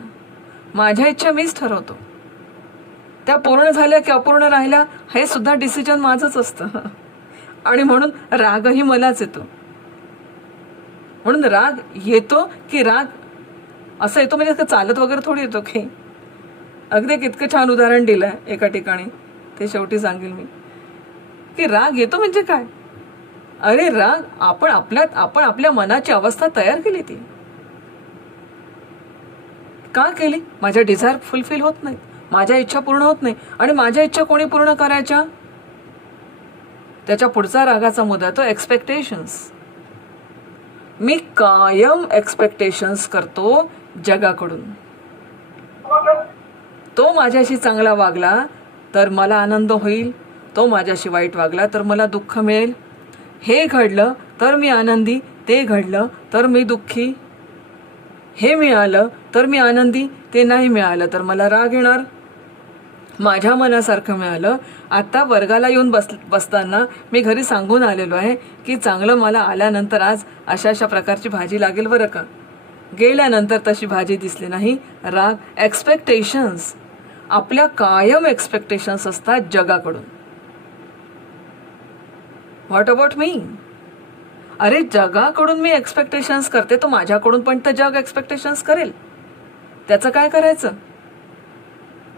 माझ्या इच्छा मीच ठरवतो. त्या पूर्ण झाल्या की अपूर्ण राहिल्या हे सुद्धा डिसिजन माझंच असतं. आणि म्हणून रागही मलाच येतो. म्हणून राग येतो की राग असं येतो म्हणजे चालत वगैरे थोडी येतो की. अगदी इतकं छान उदाहरण दिलं आहे एका ठिकाणी, ते शेवटी सांगेल मी, की राग येतो म्हणजे काय. अरे राग आपण आपल्या मनाची अवस्था तयार केली. ती का केली? माझ्या डिझायर फुलफिल होत नाहीत, माझ्या इच्छा पूर्ण होत नाही. आणि माझ्या इच्छा कोणी पूर्ण करायच्या? त्याच्या पुढचा रागाचा मुद्दा तो एक्सपेक्टेशन्स. मी कायम एक्सपेक्टेशन्स करतो जगाकडून. तो माझ्याशी चांगला वागला तर मला आनंद होईल, तो माझ्याशी वाईट वागला तर मला दुःख मिळेल. हे घडलं तर मी आनंदी, ते घडलं तर मी दुःखी. हे मिळालं तर मी आनंदी, ते नाही मिळालं तर मला राग येणार. माझ्या मनासारखं मिळालं. आता वर्गाला येऊन बसताना मी घरी सांगून आलेलो आहे की चांगलं मला आल्यानंतर आज अशा अशा प्रकारची भाजी लागेल बरं का. गेल्यानंतर तशी भाजी दिसली नाही. राग. एक्सपेक्टेशन्स. आपल्या कायम एक्सपेक्टेशन्स असतात जगाकडून. What about me? अरे जगाकडून मी एक्सपेक्टेशन्स करते, तो माझ्याकडून पण तर जग एक्सपेक्टेशन्स करेल. त्याचं काय करायचं?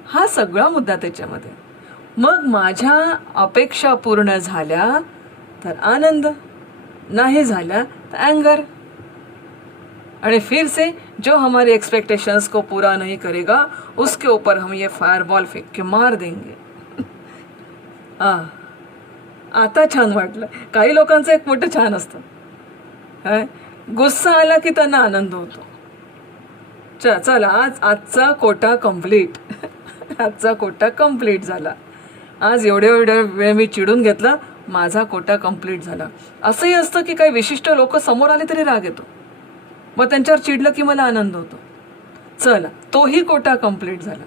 हा सगळा मुद्दा त्याच्यामध्ये. मग माझ्या अपेक्षा पूर्ण झाल्या तर आनंद, नाही झाल्या तर अँगर. और फिर से जो हमारे एक्सपेक्टेशंस को पूरा नहीं करेगा उसके ऊपर हम ये फायरबॉल फेंक के मार देंगे. आता छान वाटलं. काही लोकांचं एक मोठं छान असतं, गुस्सा आला की त्यांना आनंद होतो. चला आजचा कोटा कंप्लीट. आजचा कोटा कंप्लीट झाला. आज एवढ्या वेळ मी चिडून घेतला, माझा कोटा कंप्लीट झाला. असंही असतं की काही विशिष्ट लोक समोर आले तरी राग येतो, मग त्यांच्यावर चिडलं की मला आनंद होतो. चला तोही कोटा कंप्लीट झाला.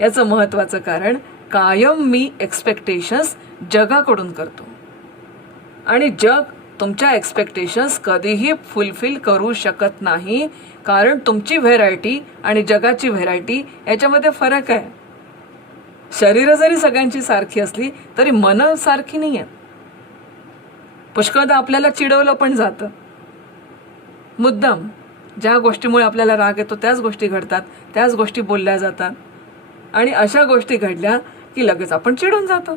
याचं महत्त्वाचं कारण कायम मी एक्सपेक्टेशन्स जगाकडून करतो आणि जग तुमच्या एक्सपेक्टेशन्स कधीही फुलफिल करू शकत नाही. कारण तुमची व्हेरायटी आणि जगाची व्हेरायटी याच्यामध्ये फरक आहे. शरीरं जरी सगळ्यांची सारखी असली तरी मनं सारखी नाही आहेत. पुष्कळदा आपल्याला चिडवलं पण जातं मुद्दाम. ज्या गोष्टीमुळे आपल्याला राग येतो त्याच गोष्टी घडतात, त्याच गोष्टी बोलल्या जातात आणि अशा गोष्टी घडल्या की लगेच आपण चिडून जातो.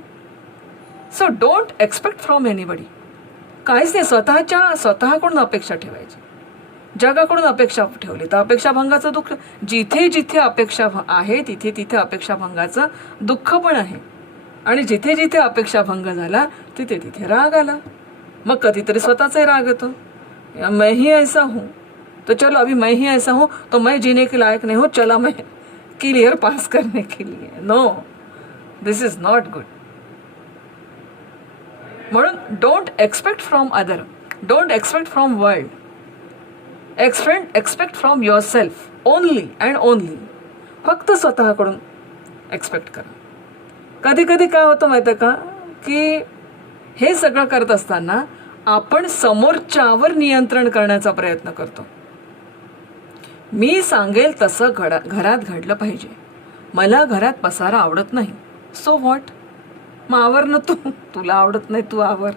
So don't expect from anybody. काहीच नाही. स्वतःकडून अपेक्षा ठेवायची. जगाकडून अपेक्षा ठेवली तर अपेक्षाभंगाचं दुःख. जिथे जिथे अपेक्षा आहे तिथे तिथे अपेक्षाभंगाचं दुःख पण आहे. आणि जिथे जिथे अपेक्षाभंग झाला तिथे तिथे राग आला. मग कधीतरी स्वतःचाही राग येतो. मैं ही ऐसा हूँ तो चलो अभी मैं ही ऐसा हूँ तो मैं जीने के लायक नहीं हूँ, चला मैं क्लियर पास करने के लिए. No, this is not good. म्हणून don't expect from other, don't expect from world. Expect from yourself only and only. फक्त स्वतःकडून एक्सपेक्ट करा. कधी कधी काय होतं माहिती आहे का की हे सगळं करत असताना आपण समोरच्यावर नियंत्रण करण्याचा प्रयत्न करतो. मी सांगेल तसं घरात घडलं पाहिजे. मला घरात पसारा आवडत नाही, सो व्हॉट, मग आवर ना तू. तुला आवडत नाही तू आवर.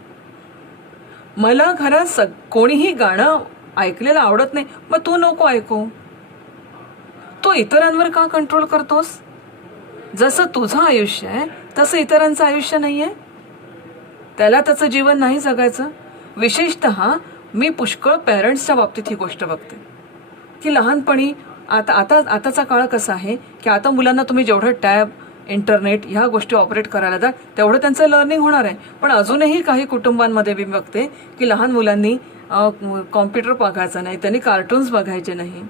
मला घरात कोणीही गाणं ऐकलेलं आवडत नाही, मग तू नको ऐकू. तो इतरांवर का कंट्रोल करतोस? जसं तुझं आयुष्य आहे तसं इतरांचं आयुष्य नाही आहे. त्याला त्याचं जीवन नाही जगायचं. विशेषतः मी पुष्कळ पॅरेंट्सच्या बाबतीत ही गोष्ट बघते की लहानपणी आताचा काळ कसा आहे की आता मुलांना तुम्ही जेवढं टॅब, इंटरनेट ह्या गोष्टी ऑपरेट करायला द्या तेवढं त्यांचं लर्निंग होणार आहे. पण अजूनही काही कुटुंबांमध्ये मी बघते की लहान मुलांनी कॉम्प्युटर बघायचा नाही, त्यांनी कार्टून्स बघायचे नाही.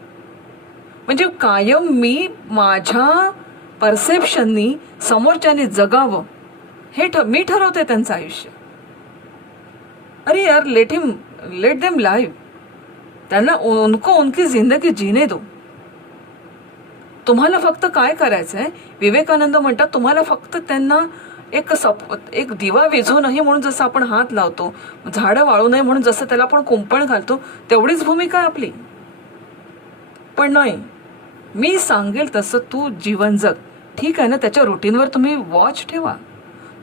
म्हणजे कायम मी माझ्या परसेप्शननी समोरच्याने जगावं हे मी ठरवते त्यांचं आयुष्य. अरे यार, लेट देम लाईव्ह. त्यांना उनको उनकी जिंदगी जीने दो. तुम्हाला फक्त काय करायचंय, विवेकानंद म्हणतात तुम्हाला फक्त त्यांना एक दिवा विझू नये म्हणून जसं आपण हात लावतो, झाडं वाळू नये म्हणून जसं त्याला आपण कुंपण घालतो, तेवढीच भूमिका आहे आपली. पण नाही, मी सांगेल तसं तू जीवन जग. ठीक आहे ना, त्याच्या रुटीनवर तुम्ही वॉच ठेवा,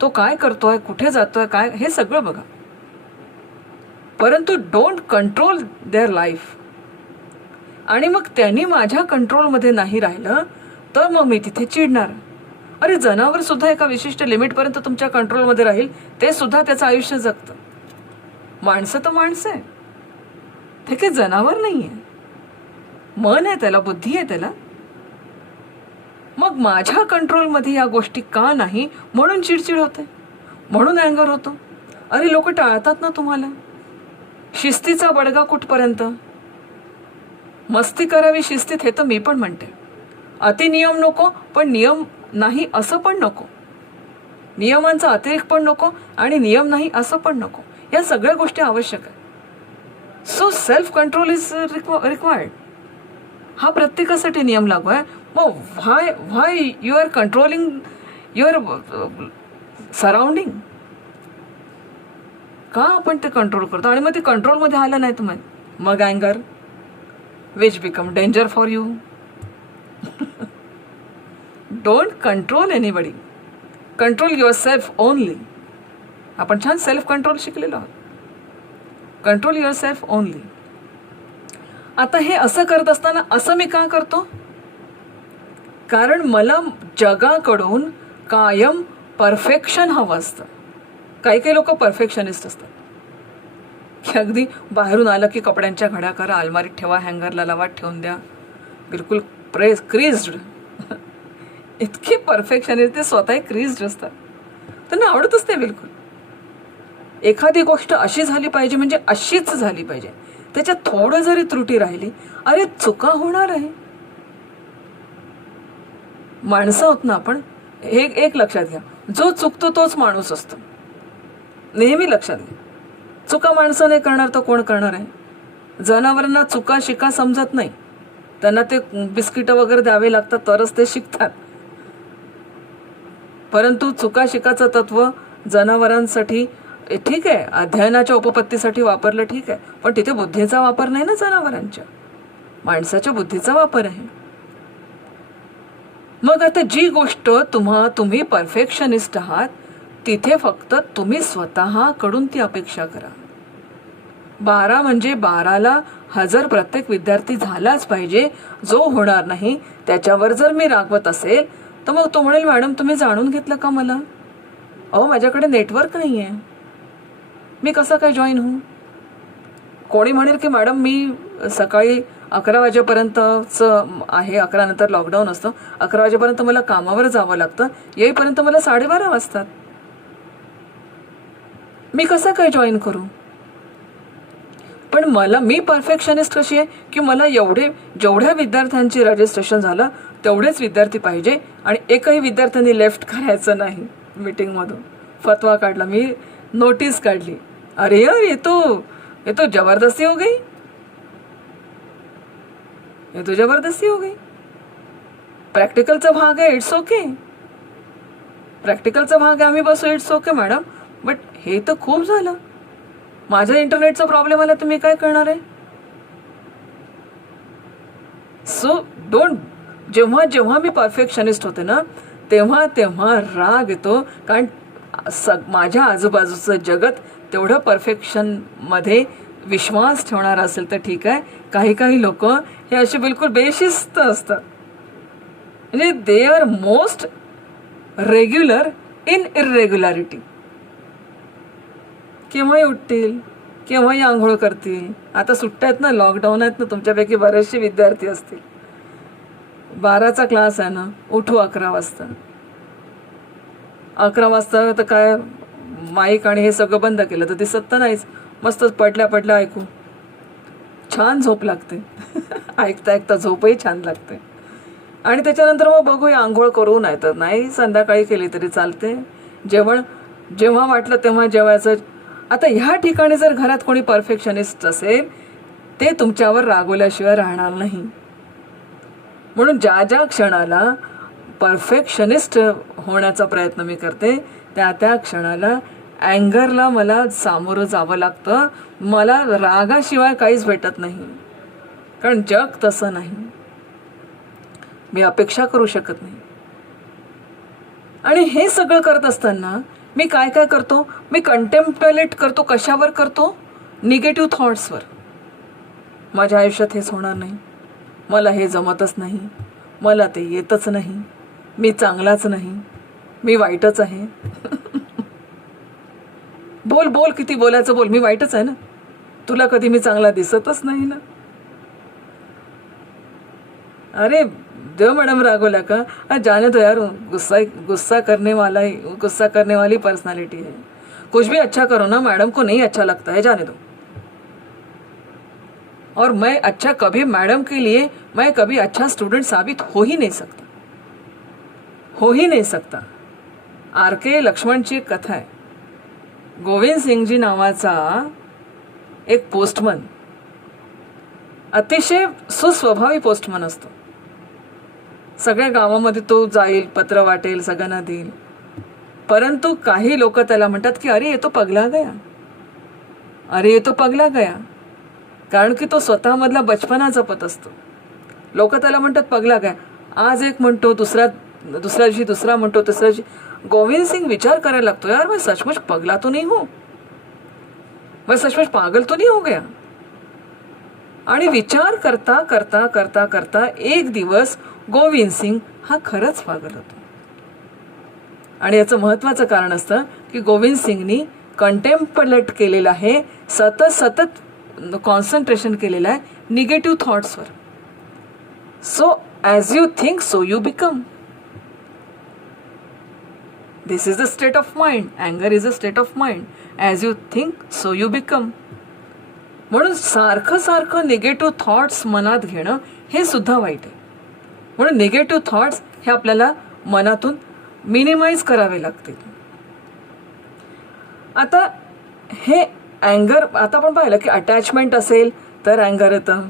तो काय करतोय, कुठे जातोय, काय, हे सगळं बघा. परंतु डोंट कंट्रोल देअर लाईफ. आणि मग त्यांनी माझ्या कंट्रोलमध्ये नाही राहिलं तर मग मी तिथे चिडणार. अरे जनावर सुद्धा एका विशिष्ट लिमिटपर्यंत तुमच्या कंट्रोलमध्ये राहील, ते सुद्धा त्याचं आयुष्य जगतं. माणसं तर माणसं आहे, ते काही जनावर नाही आहे. मन आहे त्याला, बुद्धी आहे त्याला. मग माझ्या कंट्रोलमध्ये या गोष्टी का नाही म्हणून चिडचिड होते, म्हणून अँगर होतो. अरे लोक टाळतात ना तुम्हाला. शिस्तीचा बडगा कुठपर्यंत. मस्ती करावी शिस्तीत, हे तर मी पण म्हणते. अति नियम नको, पण नियम नाही असं पण नको. नियमांचा अतिरेक पण नको आणि नियम नाही असं पण नको. या सगळ्या गोष्टी आवश्यक आहे. So self control is required. हा प्रत्येकासाठी नियम लागू आहे. मग why you are controlling your surrounding. का आपण ते कंट्रोल करतो आणि मग ते कंट्रोलमध्ये आलं नाही तुम्हाला, मग अँगर which become danger for you. Don't control anybody, control yourself only. आपण छान सेल्फ कंट्रोल शिकलेलो आहोत. Control yourself only. आता हे असं करत असताना असं मी का करतो, कारण मला जगाकडून कायम परफेक्शन हवं असतं. काही काही लोक परफेक्शनिस्ट असतात की अगदी बाहेरून आलं की कपड्यांच्या घड्या करा, अलमारीत ठेवा, हँगरला लावा, ठेवून द्या, बिलकुल क्रीज्ड. इतके परफेक्शनिस्ट, ते स्वतः क्रीज्ड असतात, त्यांना आवडतच ते बिलकुल. एखादी गोष्ट अशी झाली पाहिजे म्हणजे अशीच झाली पाहिजे. त्याच्यात थोडं जरी त्रुटी राहिली, अरे चुका होणार आहे. माणसं होत ना आपण. हे एक लक्षात घ्या, जो चुकतो तोच माणूस असतो. नेहमी लक्षात घ्या. चुका माणसं नाही करणार तर कोण करणार आहे. जनावरांना चुका शिका समजत नाही, त्यांना ते बिस्किटं वगैरे द्यावे लागतात तरच ते शिकतात. परंतु चुका शिकाचं तत्व जनावरांसाठी ठीक आहे, अध्ययनाच्या उपपत्तीसाठी वापरलं ठीक आहे, पण तिथे बुद्धीचा वापर नाही ना जनावरांच्या, माणसाच्या बुद्धीचा वापर आहे. मग आता जी गोष्ट तुम्ही परफेक्शनिस्ट आहात, तिथे फक्त तुम्ही स्वतःकडून ती अपेक्षा करा. 12 म्हणजे 12ला हजर प्रत्येक विद्यार्थी झालाच पाहिजे. जो होणार नाही त्याच्यावर जर मी रागवत असेल तर मग तो म्हणेल मॅडम तुम्ही जाणून घेतलं का मला. अहो माझ्याकडे नेटवर्क नाही आहे, मी कसं काय जॉईन होऊ. कोणी म्हणेल की मॅडम मी सकाळी 11 वाजेपर्यंतच आहे, 11 नंतर लॉकडाऊन असतं, 11 वाजेपर्यंत मला कामावर जावं लागतं, येईपर्यंत मला 12:30 वाजतात, मी कसं काय जॉईन करू. पण मी परफेक्शनिस्ट कशी आहे की मला जेवढ्या विद्यार्थ्यांची रजिस्ट्रेशन झालं तेवढेच विद्यार्थी पाहिजे आणि एकही विद्यार्थ्यांनी लेफ्ट करायचं नाही. मीटिंगमधून फतवा काढला, मी नोटीस काढली. अरे यार ये तो जबरदस्ती हो गई, ये तो जबरदस्ती हो गई. प्रॅक्टिकलचा भाग आहे, इट्स ओके, प्रॅक्टिकलचा भाग आहे, आम्ही बसू, इट्स ओके मॅडम. बट हे तर खूप झालं. माझ्या इंटरनेटचा प्रॉब्लेम आला तर मी काय करणार आहे. सो जेव्हा मी परफेक्शनिस्ट होते ना तेव्हा राग येतो, कारण माझ्या आजूबाजूचं जगत तेवढं परफेक्शनमध्ये विश्वास ठेवणार असेल तर ठीक आहे. काही लोक हे असे बिलकुल बेशिस्त असतात, म्हणजे they are most regular in irregularity. केव्हाही उठतील, केव्हाही आंघोळ करतील. आता सुट्ट्या आहेत ना, लॉकडाऊन आहेत ना, तुमच्यापैकी बरेचसे विद्यार्थी असतील. 12चा क्लास आहे ना, उठू 11 वाजता. 11 वाजता तर काय माईक आणि हे सगळं बंद केलं तर दिसत तर नाहीच. मस्त पडल्या ऐकू, छान झोप लागते. ऐकता झोपही छान लागते. आणि त्याच्यानंतर मग बघूया आंघोळ करू, नाही तर नाही, संध्याकाळी केली तरी चालते. जेवण जेव्हा वाटलं तेव्हा जेवायचं. आता ह्या ठिकाणी जर घरात कोणी परफेक्शनिस्ट असेल ते तुमच्यावर रागवल्याशिवाय राहणार नाही. म्हणून ज्या ज्या क्षणाला परफेक्शनिस्ट होण्याचा प्रयत्न मी करते त्या त्या क्षणाला अँगरला मला सामोरं जावं लागतं. मला रागाशिवाय काहीच भेटत नाही, कारण जग तसं नाही. मी अपेक्षा करू शकत नाही. आणि हे सगळं करत असताना मी काय काय करतो, मी कंटेम्प्लेट करतो. कशावर करतो? निगेटिव्ह थॉट्सवर. माझ्या आयुष्यात हेच होणार नाही, मला हे जमतच नाही, मला ते येतच नाही, मी चांगलाच नाही, मी वाईटच आहे. बोल बोल, किती बोलायचं बोल, मी वाईटच आहे ना, तुला कधी मी चांगला दिसतच नाही ना. अरे देव मैडम रागवला का? जाने दो यार, गुस्सा करने वाली पर्सनालिटी है. कुछ भी अच्छा करो ना, मैडम को नहीं अच्छा लगता है, जाने दो. और मैं अच्छा कभी मैडम के लिए मैं कभी अच्छा स्टूडेंट साबित हो ही नहीं सकता. RK लक्ष्मणची एक कथा आहे. गोविंद सिंगजी नावाचा एक पोस्टमन, अतिशय सुस्वभावी पोस्टमन असतो. सगळ्या गावामध्ये तो जाईल, पत्र वाटेल, सगळ्यांना देईल. परंतु काही लोक त्याला म्हणतात की अरे ये तो पगला गया, अरे ये तो पगला गया. कारण की तो स्वतःमधला बचपना जपत असतो. लोक त्याला म्हणतात पगला गया. आज एक म्हणतो, दुसऱ्या दिवशी दुसरा म्हणतो, तिसऱ्या दिवशी. गोविंद सिंग विचार करायला लागतो, यार मैं सचमुच पगला तो नहीं हूं, मैं सचमुच पागल तो नहीं हो गया. आणि विचार करता करता करता करता एक दिवस गोविंद सिंग हा खरंच पागल होतो. आणि याचं महत्त्वाचं कारण असतं की गोविंद सिंगनी कंटेम्प्लेट केलेलं आहे, सतत कॉन्सन्ट्रेशन केलेलं आहे निगेटिव्ह थॉट्सवर. So as you think so you become. This is the state of mind. अँगर is a state of mind. As you think so you become. म्हणून सारखं निगेटिव्ह थॉट्स मनात घेणं हे सुद्धा वाईट आहे. म्हणून निगेटिव्ह थॉट्स हे आपल्याला मनातून मिनिमाइज करावे लागतील. आता हे अँगर, आता आपण पाहिलं की अटॅचमेंट असेल तर अँगर येतं,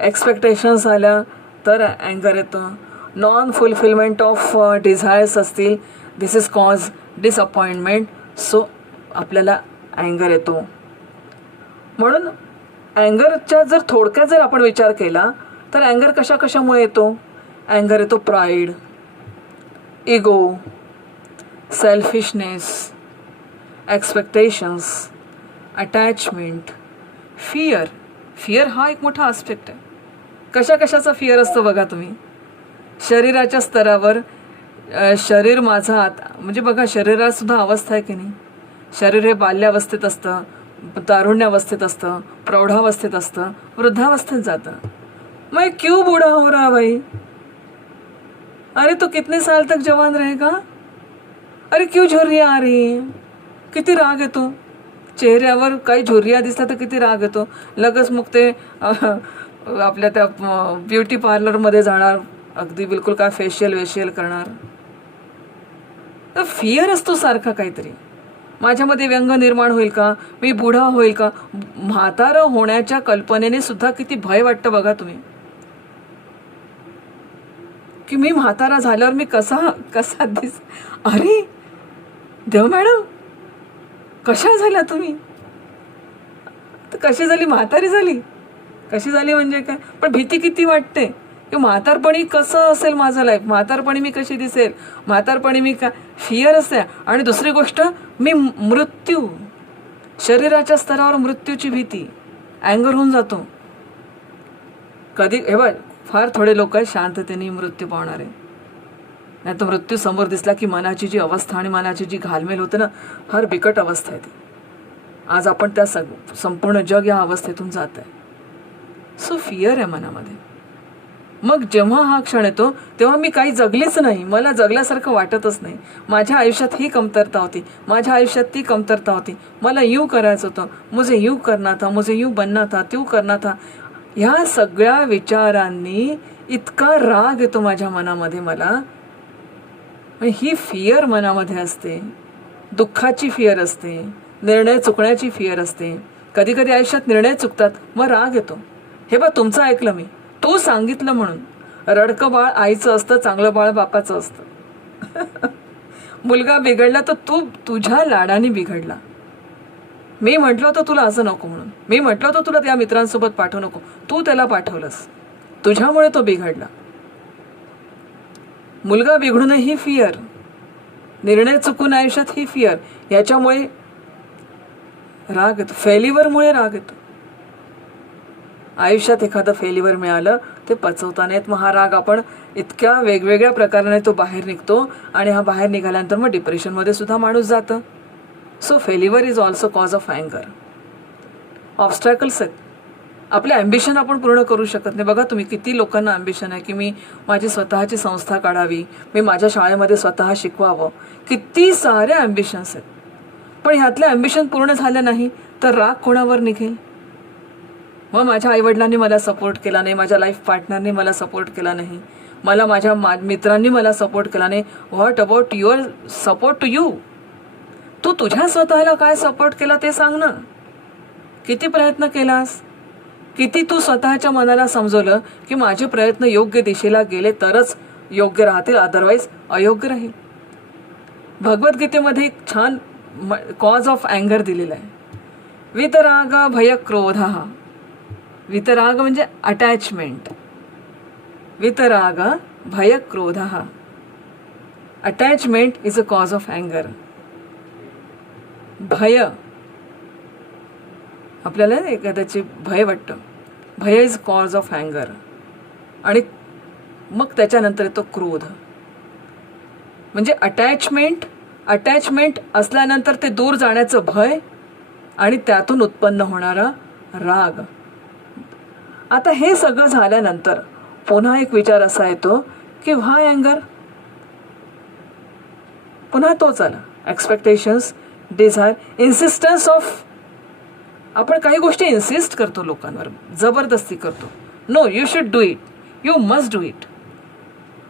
एक्सपेक्टेशन्स आल्या तर अँगर येतं, नॉन फुलफिलमेंट ऑफ डिझायर्स असतील, दिस इज कॉज डिसअपॉइंटमेंट, सो आपल्याला अँगर येतो. म्हणून अँगरच्या जर थोडक्यात जर आपण विचार केला तर अँगर कशामुळे येतो? अँगर येतो pride, ego, selfishness, expectations, attachment, fear हा एक मोठा आस्पेक्ट आहे. कशाचा फिअर असतो बघा तुम्ही. शरीराच्या स्तरावर शरीर माझं म्हणजे बघा शरीरात सुद्धा अवस्था आहे की नाही. शरीर हे बाल्यावस्थेत असतं, तारुण्यावस्थेत असतं, प्रौढावस्थेत असतं, वृद्धावस्थेत जातं. मैं क्यों बूढ़ा हो रहा भाई? अरे तो कितने साल तक जवान रहेगा? अरे क्यों झुर्रियाँ आ रही हैं? किती राग येतो चेहऱ्यावर. काही झुर्रिया दिसला तर किती राग येतो. लगेच मग ते आपल्या त्या ब्युटी पार्लरमध्ये जाणार, अगदी बिलकुल काय फेशियल करणार. तर फिअर असतो सारखा काहीतरी. माझ्यामध्ये व्यंग निर्माण होईल का? मी बुढा होईल का? म्हातारं होण्याच्या कल्पनेने सुद्धा किती भय वाटतं बघा तुम्ही, की मी म्हातारा झाल्यावर मी कसा दिस. अरे देव मॅडम कशा झाल्या तुम्ही? तर कशी झाली? म्हातारी झाली. कशी झाली म्हणजे काय? पण भीती किती वाटते की म्हातारपणी कसं असेल माझं लाईफ, म्हातारपणी मी कशी दिसेल, म्हातारपणी मी काय. फिअर असते. आणि दुसरी गोष्ट, मी मृत्यू, शरीराच्या स्तरावर मृत्यूची भीती, अँगर होऊन जातो. कधी हे बघ, फार थोडे लोक शांततेने मृत्यू पावणारे. नाही तर मृत्यू समोर दिसला की मनाची जी अवस्था आणि मनाची जी घालमेल होते ना, फार बिकट अवस्था आहे ती. आज आपण त्या संपूर्ण जग या अवस्थेतून जात आहे. सो फिअर आहे मनामध्ये. मग जेव्हा हा क्षण येतो तेव्हा मी काही जगलीच नाही, मला जगल्यासारखं वाटतच नाही. माझ्या आयुष्यात ही कमतरता होती, माझ्या आयुष्यात ती कमतरता होती, मला यूँ करायचं होतं, मुझे यूँ करना था, मुझे यूँ बनना था, त्यों करना था. ह्या सगळ्या विचारांनी इतका राग येतो माझ्या मनामध्ये. मला ही फिअर मनामध्ये असते. दुःखाची फिअर असते, निर्णय चुकण्याची फिअर असते, कधी कधी आयुष्यात निर्णय चुकतात, मग राग येतो. हे बघ, तुमचं ऐकलं मी, तू सांगितलं म्हणून. रडकं बाळ आईचं असतं, चांगलं बाळ बापाचं असतं. मुलगा बिघडला तर तू तुझ्या लाडाने बिघडला. मी म्हटलं होतं तुला असं नको म्हणून, मी म्हटलं होतं तुला त्या मित्रांसोबत पाठवू नको, तू त्याला पाठवलंस, तुझ्यामुळे तो बिघडला. मुलगा बिघडून ही फिअर, निर्णय चुकून आयुष्यात ही फिअर, याच्यामुळे राग येतो. फेल्युअरमुळे राग येतो. आयुष्यात एखादं फेल्युअर मिळालं ते पचवता नाहीत, मग हा राग आपण इतक्या वेगवेगळ्या प्रकाराने तो बाहेर निघतो आणि हा बाहेर निघाल्यानंतर मग डिप्रेशनमध्ये सुद्धा माणूस जातं. So failure is also cause of अँगर. ऑब्स्टॅकल्स आहेत. आपले ॲम्बिशन आपण पूर्ण करू शकत नाही. बघा तुम्ही, किती लोकांना ॲम्बिशन आहे की मी माझी स्वतःची संस्था काढावी, मी माझ्या शाळेमध्ये स्वतः शिकवावं, किती सारे ॲम्बिशन्स आहेत. पण ह्यातलं ॲम्बिशन पूर्ण झालं नाही तर राग कोणावर निघेल? मग माझ्या आईवडिलांनी मला सपोर्ट केला नाही, माझ्या लाईफ पार्टनरनी मला सपोर्ट केला नाही, मला माझ्या मित्रांनी मला सपोर्ट केला नाही. What about your support to you? तू तुझ्या स्वतःला काय सपोर्ट केला ते सांग ना. किती प्रयत्न केलास? किती तू स्वतःच्या मनाला समजवलं की माझे प्रयत्न योग्य दिशेला गेले तरच योग्य राहतील, अदरवाईज अयोग्य राहील. भगवद्गीतेमध्ये एक छान कॉज ऑफ अँगर दिलेला आहे. वितराग भय क्रोध. वितराग म्हणजे अटॅचमेंट. वितराग भय क्रोध. Attachment is a cause of अँगर. भय, आपल्याला एखाद्याचे भय वाटतं, भय इज कॉज ऑफ अँगर. आणि मग त्याच्यानंतर येतो क्रोध. म्हणजे अटॅचमेंट असल्यानंतर ते दूर जाण्याचं भय आणि त्यातून उत्पन्न होणारा राग. आता हे सगळं झाल्यानंतर पुन्हा एक विचार असा येतो की व्हाय अँगर? पुन्हा तोच आला. Expectations, desire, insistence of. आपण काही गोष्टी इन्सिस्ट करतो लोकांवर, जबरदस्ती करतो. No, you should do it, you must do it.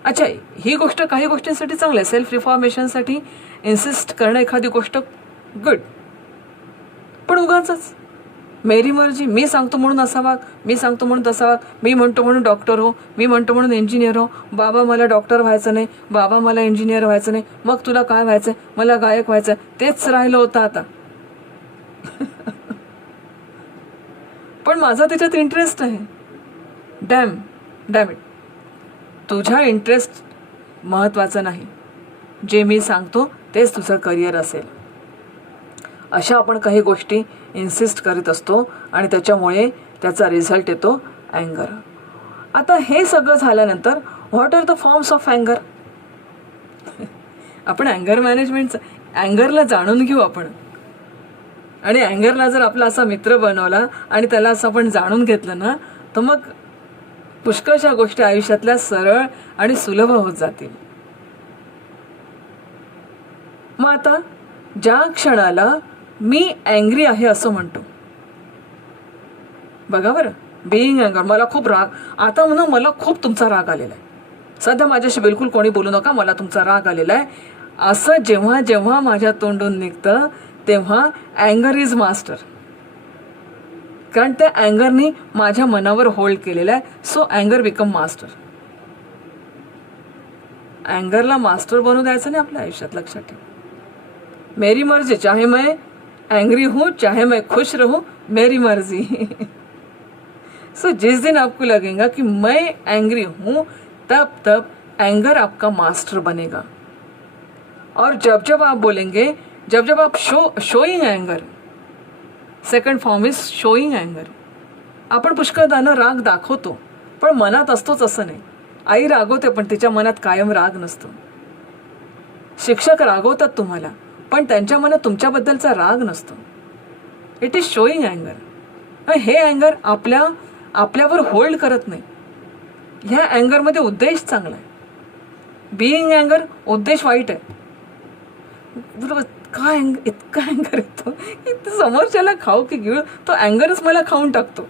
अच्छा, ही गोष्ट काही गोष्टींसाठी चांगलं आहे. सेल्फ रिफॉर्मेशनसाठी इन्सिस्ट करणं एखादी गोष्ट गुड. पण उगाचच मेरी मर्जी, मी सांगतो म्हणून असा वाग, मी सांगतो म्हणून तसा वाग, मी म्हणतो म्हणून डॉक्टर हो, मी म्हणतो म्हणून इंजिनियर हो. बाबा मला डॉक्टर व्हायचं नाही, बाबा मला इंजिनियर व्हायचं नाही. मग तुला काय व्हायचं? मला गायक व्हायचं. तेच राहिलं होतं आता. पण माझा त्याच्यात इंटरेस्ट आहे. Dam it. तुझ्या इंटरेस्ट महत्त्वाचं नाही, जे मी सांगतो तेच तुझं करिअर असेल. अशा आपण काही गोष्टी इन्सिस्ट करीत असतो आणि त्याच्यामुळे त्याचा रिझल्ट येतो अँगर. आता हे सगळं झाल्यानंतर what are the forms of अँगर? आपण अँगर मॅनेजमेंटचं, अँगरला जाणून घेऊ आपण. आणि अँगरला जर आपला असा मित्र बनवला आणि त्याला असं आपण जाणून घेतलं ना, तर मग पुष्कळशा गोष्टी आयुष्यातल्या सरळ आणि सुलभ होत जातील. मग आता ज्या क्षणाला मी अँग्री आहे असं म्हणतो, बघा बरं, बिईंग अँगर, मला खूप राग, आता म्हणून मला खूप तुमचा राग आलेला आहे, सध्या माझ्याशी बिलकुल कोणी बोलू नका, मला तुमचा राग आलेला आहे, असं जेव्हा जेव्हा माझ्या तोंडून निघतं तेव्हा अँगर इज मास्टर. कारण त्या अँगरनी माझ्या मनावर होल्ड केलेला आहे. सो अँगर बिकम मास्टर. अँगरला मास्टर बनवू द्यायचं नाही आपल्या आयुष्यात, लक्षात ठेव. मेरी मर्जी, चाहे मैं एंग्री हूँ चाहे मैं खुश रहूँ, मेरी मर्जी. सो जिस दिन आपको लगेगा कि मैं एंग्री हूँ, तब एंगर आपका मास्टर बनेगा. और जब आप बोलेंगे, जब आप showing anger, second form is showing अँगर. आपण पुष्कळदानं राग दाखवतो पण मनात असतोच असं नाही. आई रागवते पण तिच्या मनात कायम राग नसतो. शिक्षक रागवतात तुम्हाला पण त्यांच्या मनात तुमच्याबद्दलचा राग नसतो. इट इज शोइंग अँगर. हे अँगर आपल्यावर होल्ड करत नाही. ह्या अँगरमध्ये उद्देश चांगला आहे. बिईंग अँगर, उद्देश वाईट आहे. बरोबर, काय इतका अँगर येतो की समोरच्याला खाऊ की गिळ, तो अँगरच मला खाऊन टाकतो.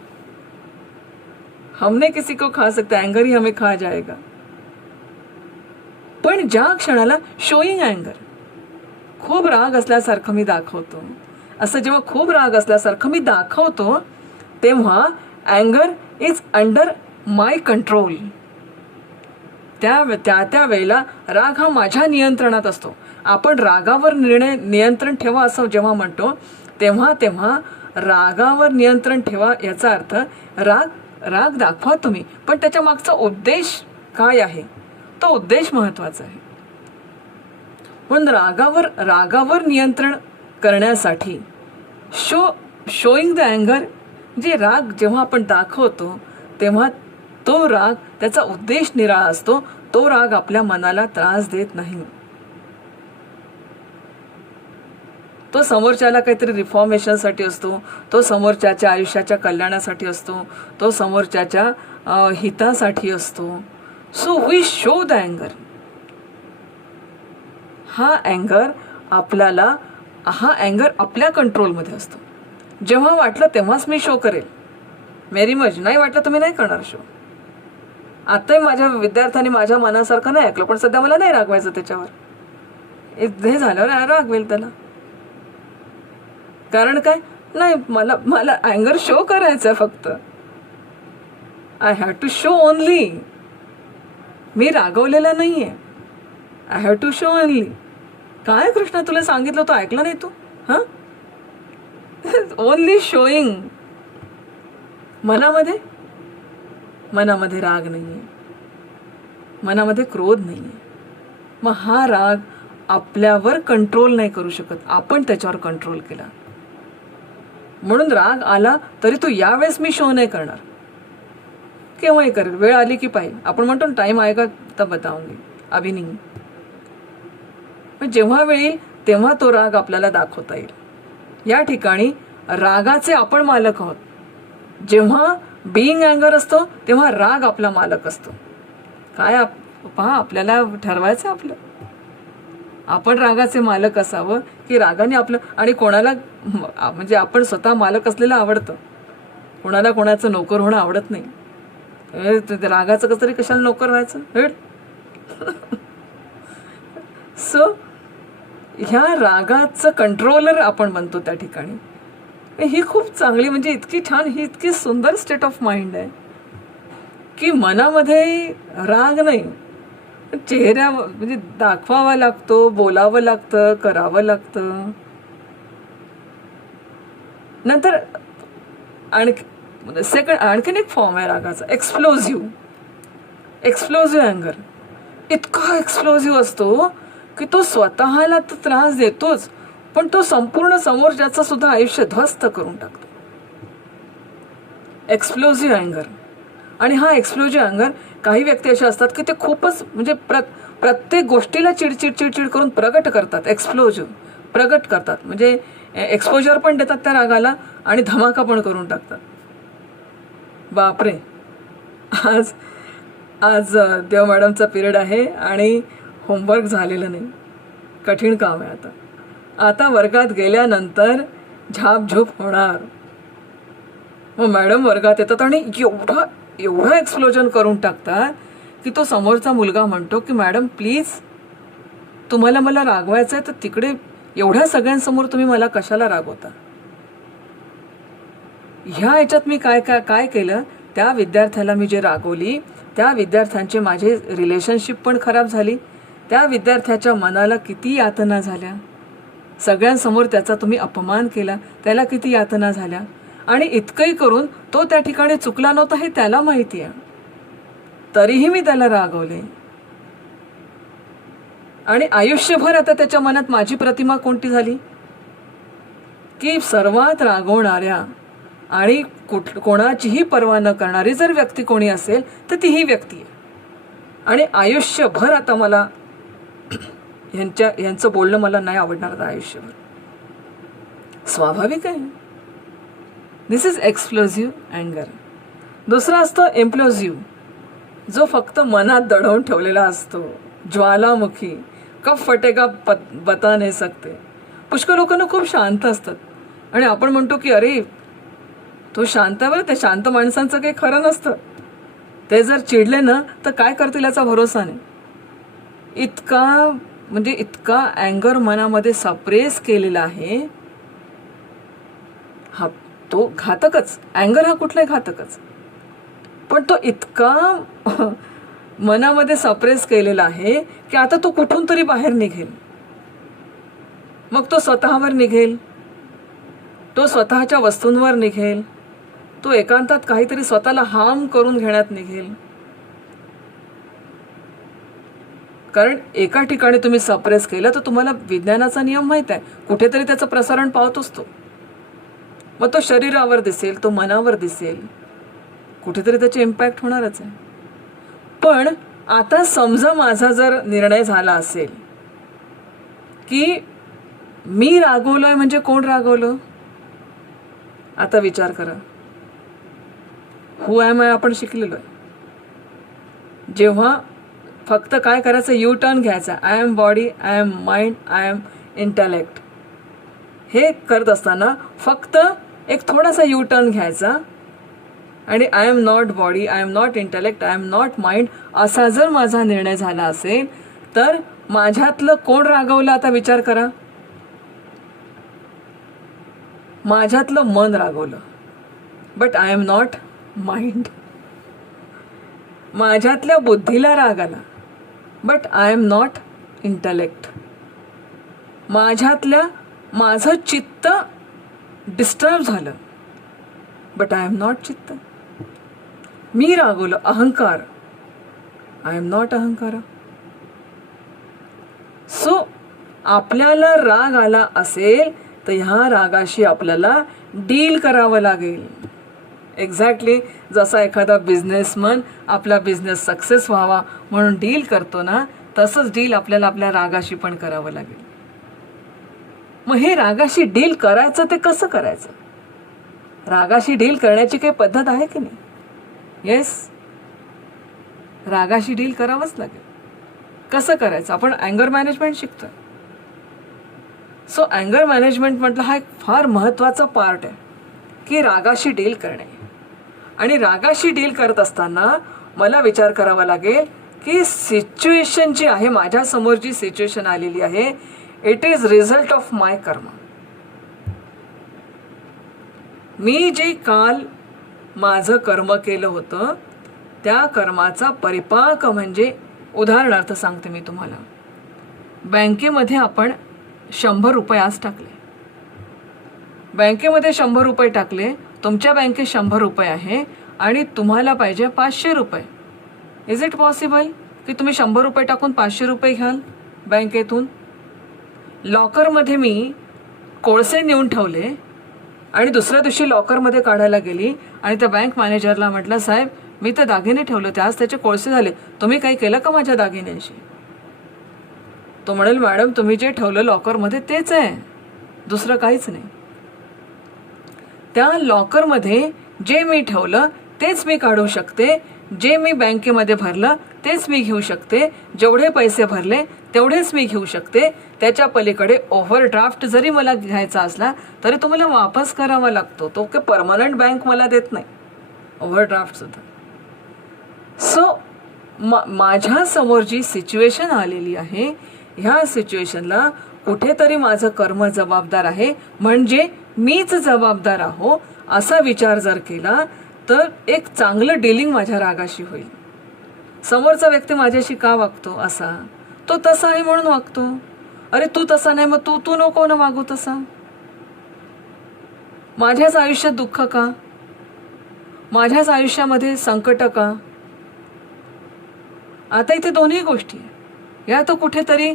हमने किसी को खा सकता, अँगर ही हमें खा जाएगा. पण ज्या क्षणाला शोईंग अँगर, खूप राग असल्यासारखं मी दाखवतो असं जेव्हा खूप राग असल्यासारखं मी दाखवतो तेव्हा अँगर इज अंडर माय कंट्रोल. त्या वेळेला राग हा माझ्या नियंत्रणात असतो. आपण रागावर नियंत्रण ठेवा असं जेव्हा म्हणतो तेव्हा रागावर नियंत्रण ठेवा याचा अर्थ राग दाखवा तुम्ही, पण त्याच्या मागचा उद्देश काय आहे तो उद्देश महत्वाचा आहे. पण रागावर नियंत्रण करण्यासाठी शोईंग द अँगर, जे राग जेव्हा आपण दाखवतो तेव्हा तो राग त्याचा उद्देश निराळा असतो. तो राग आपल्या मनाला त्रास देत नाही. तो समोरच्याला काहीतरी रिफॉर्मेशनसाठी असतो, तो समोरच्याच्या आयुष्याच्या कल्याणासाठी असतो, तो समोरच्याच्या हितासाठी असतो. सो वी शो द अँगर. हा अँगर आपल्या कंट्रोलमध्ये असतो. जेव्हा वाटलं तेव्हाच मी शो करेल, मेरी मर्जी. नाही वाटलं तर मी नाही करणार शो. आताही माझ्या विद्यार्थ्यांनी माझ्या मनासारखं नाही ऐकलं, पण सध्या मला नाही रागवायचं त्याच्यावर. हे झाल्यावर रागवेल त्याला. कारण काय नाही, मला अँगर शो करायचं आहे फक्त. I have to show only. मी रागवलेला नाही आहे. I have to show only. काय कृष्णा तुला सांगितलं होतं ऐकलं नाही तू? हां, ओनली शोईंग. मनामध्ये राग नाही आहे, मनामध्ये क्रोध नाही आहे. मग हा राग आपल्यावर कंट्रोल नाही करू शकत, आपण त्याच्यावर कंट्रोल केला. म्हणून राग आला तरी तो यावेळेस मी शो नाही करणार, केव्हाही करेल, वेळ आली की पाहिजे. आपण म्हणतो ना टाइम आएगा तब बताऊंगी, अभी नहीं. पण जेव्हा वेळ येईल तेव्हा तो राग आपल्याला दाखवता येईल. या ठिकाणी रागाचे आपण मालक आहोत. जेव्हा बिईंग अँगर असतो तेव्हा राग आपला मालक असतो. काय पहा, आपल्याला ठरवायचं आपलं, आपण रागाचे मालक असावं की रागाने आपलं. आणि कोणाला म्हणजे आपण स्वतः मालक असलेलं आवडतं, कोणाला कोणाचं नोकर होणं आवडत नाही. रागाचं कसं तरी कशाला नोकर व्हायचं हेड. सो ह्या रागाचं कंट्रोलर आपण बनतो त्या ठिकाणी. ही खूप चांगली, म्हणजे इतकी छान, ही इतकी सुंदर स्टेट ऑफ माइंड आहे की मनामध्ये राग नाही, चेहऱ्यावर म्हणजे दाखवावा लागतो, बोलावं लागतं, करावं लागतं. नंतर आणखीन एक फॉर्म आहे रागाचा, एक्सप्लोजिव्ह अँगर. इतका एक्सप्लोजिव्ह असतो की तो स्वतःला तर त्रास देतोच, पण तो संपूर्ण समोरच्याचं सुद्धा आयुष्य ध्वस्त करून टाकतो. एक्सप्लोजिव्ह अँगर. आणि हा एक्सप्लोजिव्ह अँगर, काही व्यक्ती अशा असतात की ते खूपच म्हणजे प्रत्येक गोष्टीला चिडचिड करून प्रगट करतात. म्हणजे एक्सपोजर पण देतात त्या रागाला आणि धमाका पण करून टाकतात. बापरे, आज देव मॅडमचा पिरियड आहे आणि होमवर्क झालेलं नाही, कठीण काम आहे. आता वर्गात गेल्यानंतर झापझूप होणार. मग मॅडम वर्गात येतात आणि एवढं एक्सप्लोजन करून टाकतात की तो समोरचा मुलगा म्हणतो की मॅडम प्लीज, तुम्हाला मला रागवायचं आहे तर तिकडे एवढ्या सगळ्यांसमोर तुम्ही मला कशाला रागवता. ह्या याच्यात मी काय केलं, त्या विद्यार्थ्याला मी जे रागवली त्या विद्यार्थ्यांचे माझे रिलेशनशिप पण खराब झाली. त्या विद्यार्थ्याच्या मनाला किती यातना झाल्या, सगळ्यांसमोर त्याचा तुम्ही अपमान केला, त्याला किती यातना झाल्या. आणि इतकंही करून तो त्या ठिकाणी चुकला नव्हता हे त्याला माहिती आहे, तरीही मी त्याला रागवले. आणि आयुष्यभर आता त्याच्या मनात माझी प्रतिमा कोणती झाली की सर्वात रागवणाऱ्या आणि कोणाचीही पर्वा न करणारी जर व्यक्ती कोणी असेल तर ती ही व्यक्ती आहे. आणि आयुष्यभर आता मला यांचं बोलणं मला नाही आवडणार आता आयुष्यभर. स्वाभाविक आहे. दिस इज एक्सप्लोजिव्ह अँगर. दुसरा असतो इम्प्लोजिव्ह, जो फक्त मनात दडवून ठेवलेला असतो. ज्वालामुखी, कब फटेगा बता नाही सकते. पुष्कळ लोकांना खूप शांत असतात आणि आपण म्हणतो की अरे तो शांत आहे बरं, त्या शांत माणसांचं काही खरं नसतं. ते जर चिडले ना तर काय करतील याचा भरोसा नाही. इतका अँगर मनामध्ये सप्रेस केलेला आहे हा तो घातकच, अँगर हा कुठलाही घातकच, पण तो इतका मनामध्ये सप्रेस केलेला आहे की आता तो कुठून तरी बाहेर निघेल. मग तो स्वतःवर निघेल, तो स्वतःच्या वस्तूंवर निघेल, तो एकांतात काहीतरी स्वतःला हार्म करून घेण्यात निघेल. कारण एका ठिकाणी तुम्ही सप्रेस केलं तर तुम्हाला विज्ञानाचा नियम माहित आहे, कुठेतरी त्याचं प्रसारण पावतोच तो. मग तो शरीरावर दिसेल, तो मनावर दिसेल, कुठेतरी त्याचे इम्पॅक्ट होणारच आहे. पण आता समजा माझा जर निर्णय झाला असेल की मी रागवलोय, म्हणजे कोण रागवलं? आता विचार करा. हु ॲम आय आपण शिकलेलो आहे. जेव्हा फक्त काय करायचं, यू टर्न घ्यायचा. I am body, I am mind, I am intellect. हे करत असताना फक्त एक थोडासा यू टर्न घ्यायचा आणि I am not body, I am not intellect, I am not mind असा जर माझा निर्णय झाला असेल तर माझ्यातलं कोण रागवलं? आता विचार करा. माझ्यातलं मन रागवलं, but I am not mind. माझ्यातल्या बुद्धीला राग आला, but I am not intellect. माझं चित्त डिस्टर्ब झालं, बट आय एम नॉट चित्त. मी रागवलं, अहंकार, आय एम नॉट अहंकार. सो आपल्याला राग आला असेल तर ह्या रागाशी आपल्याला डील करावं लागेल. एक्झॅक्टली जसा एखादा बिझनेसमन आपला बिझनेस सक्सेस व्हावा म्हणून डील करतो ना, तसंच डील आपल्याला आपल्या रागाशी पण करावं लागेल. मग हे रागाशी डील करायचं ते कसं करायचं? रागाशी डील करण्याची काही पद्धत आहे की नाही? येस, रागाशी डील करावंच लागेल. कसं करायचं? आपण अँगर मॅनेजमेंट शिकतोय. सो अँगर मॅनेजमेंट म्हटलं हा एक फार महत्त्वाचा पार्ट आहे की रागाशी डील करणे. आणि रागाशी डील करत असताना मला विचार करावा लागेल की सिच्युएशन जी आहे, माझ्यासमोर जी सिच्युएशन आलेली आहे, इट इज रिझल्ट ऑफ माय कर्म. मी जे काल माझं कर्म केलं होतं त्या कर्माचा परिपाक म्हणजे, उदाहरणार्थ सांगते मी तुम्हाला. बँकेमध्ये आपण 100 रुपये आज टाकले, बँकेमध्ये 100 रुपये टाकले, तुमच्या बँकेत 100 रुपये आहे आणि तुम्हाला पाहिजे 500 रुपये. इज इट पॉसिबल की तुम्ही 100 रुपये टाकून 500 रुपये घ्याल बँकेतून? लॉकरमध्ये मी कोळसे नेऊन ठेवले आणि दुसऱ्या दिवशी लॉकरमध्ये काढायला गेली आणि त्या बँक मॅनेजरला म्हटलं, साहेब मी तर दागिने ठेवले होते, आज त्याचे कोळसे झाले, तुम्ही काही केलं का माझ्या दागिन्यांशी? तो म्हणेल, मॅडम तुम्ही जे ठेवलं लॉकरमध्ये तेच आहे, दुसरं काहीच नाही. त्या लॉकरमध्ये जे मी ठेवलं तेच मी काढू शकते, जे मी बँकेमध्ये भरलं तेच मी घेऊ शकते, जेवढे पैसे भरले तेवढेच मी घेऊ शकते. त्याच्या पलीकडे ओव्हरड्राफ्ट जरी मला घ्यायचा असला तरी तो मला वापस करावा लागतो. तो की परमनंट बँक मला देत नाही ओव्हरड्राफ्टसुद्धा. सो माझ्यासमोर जी सिच्युएशन आलेली आहे, ह्या सिच्युएशनला कुठेतरी माझं कर्म जबाबदार आहे, म्हणजे मीच जबाबदार आहो असा विचार जर केला तर एक चांगलं डीलिंग माझ्या रागाशी होईल. समोरचा व्यक्ती माझ्याशी का वागतो असा, तो तसा आहे म्हणून वागतो. अरे तू तसा नाही, मग तू नको ना वागू तसा. माझ्याच आयुष्यात दुःख का, माझ्याच आयुष्यामध्ये संकट का? आता इथे दोन्ही गोष्टी आहे. या तर कुठेतरी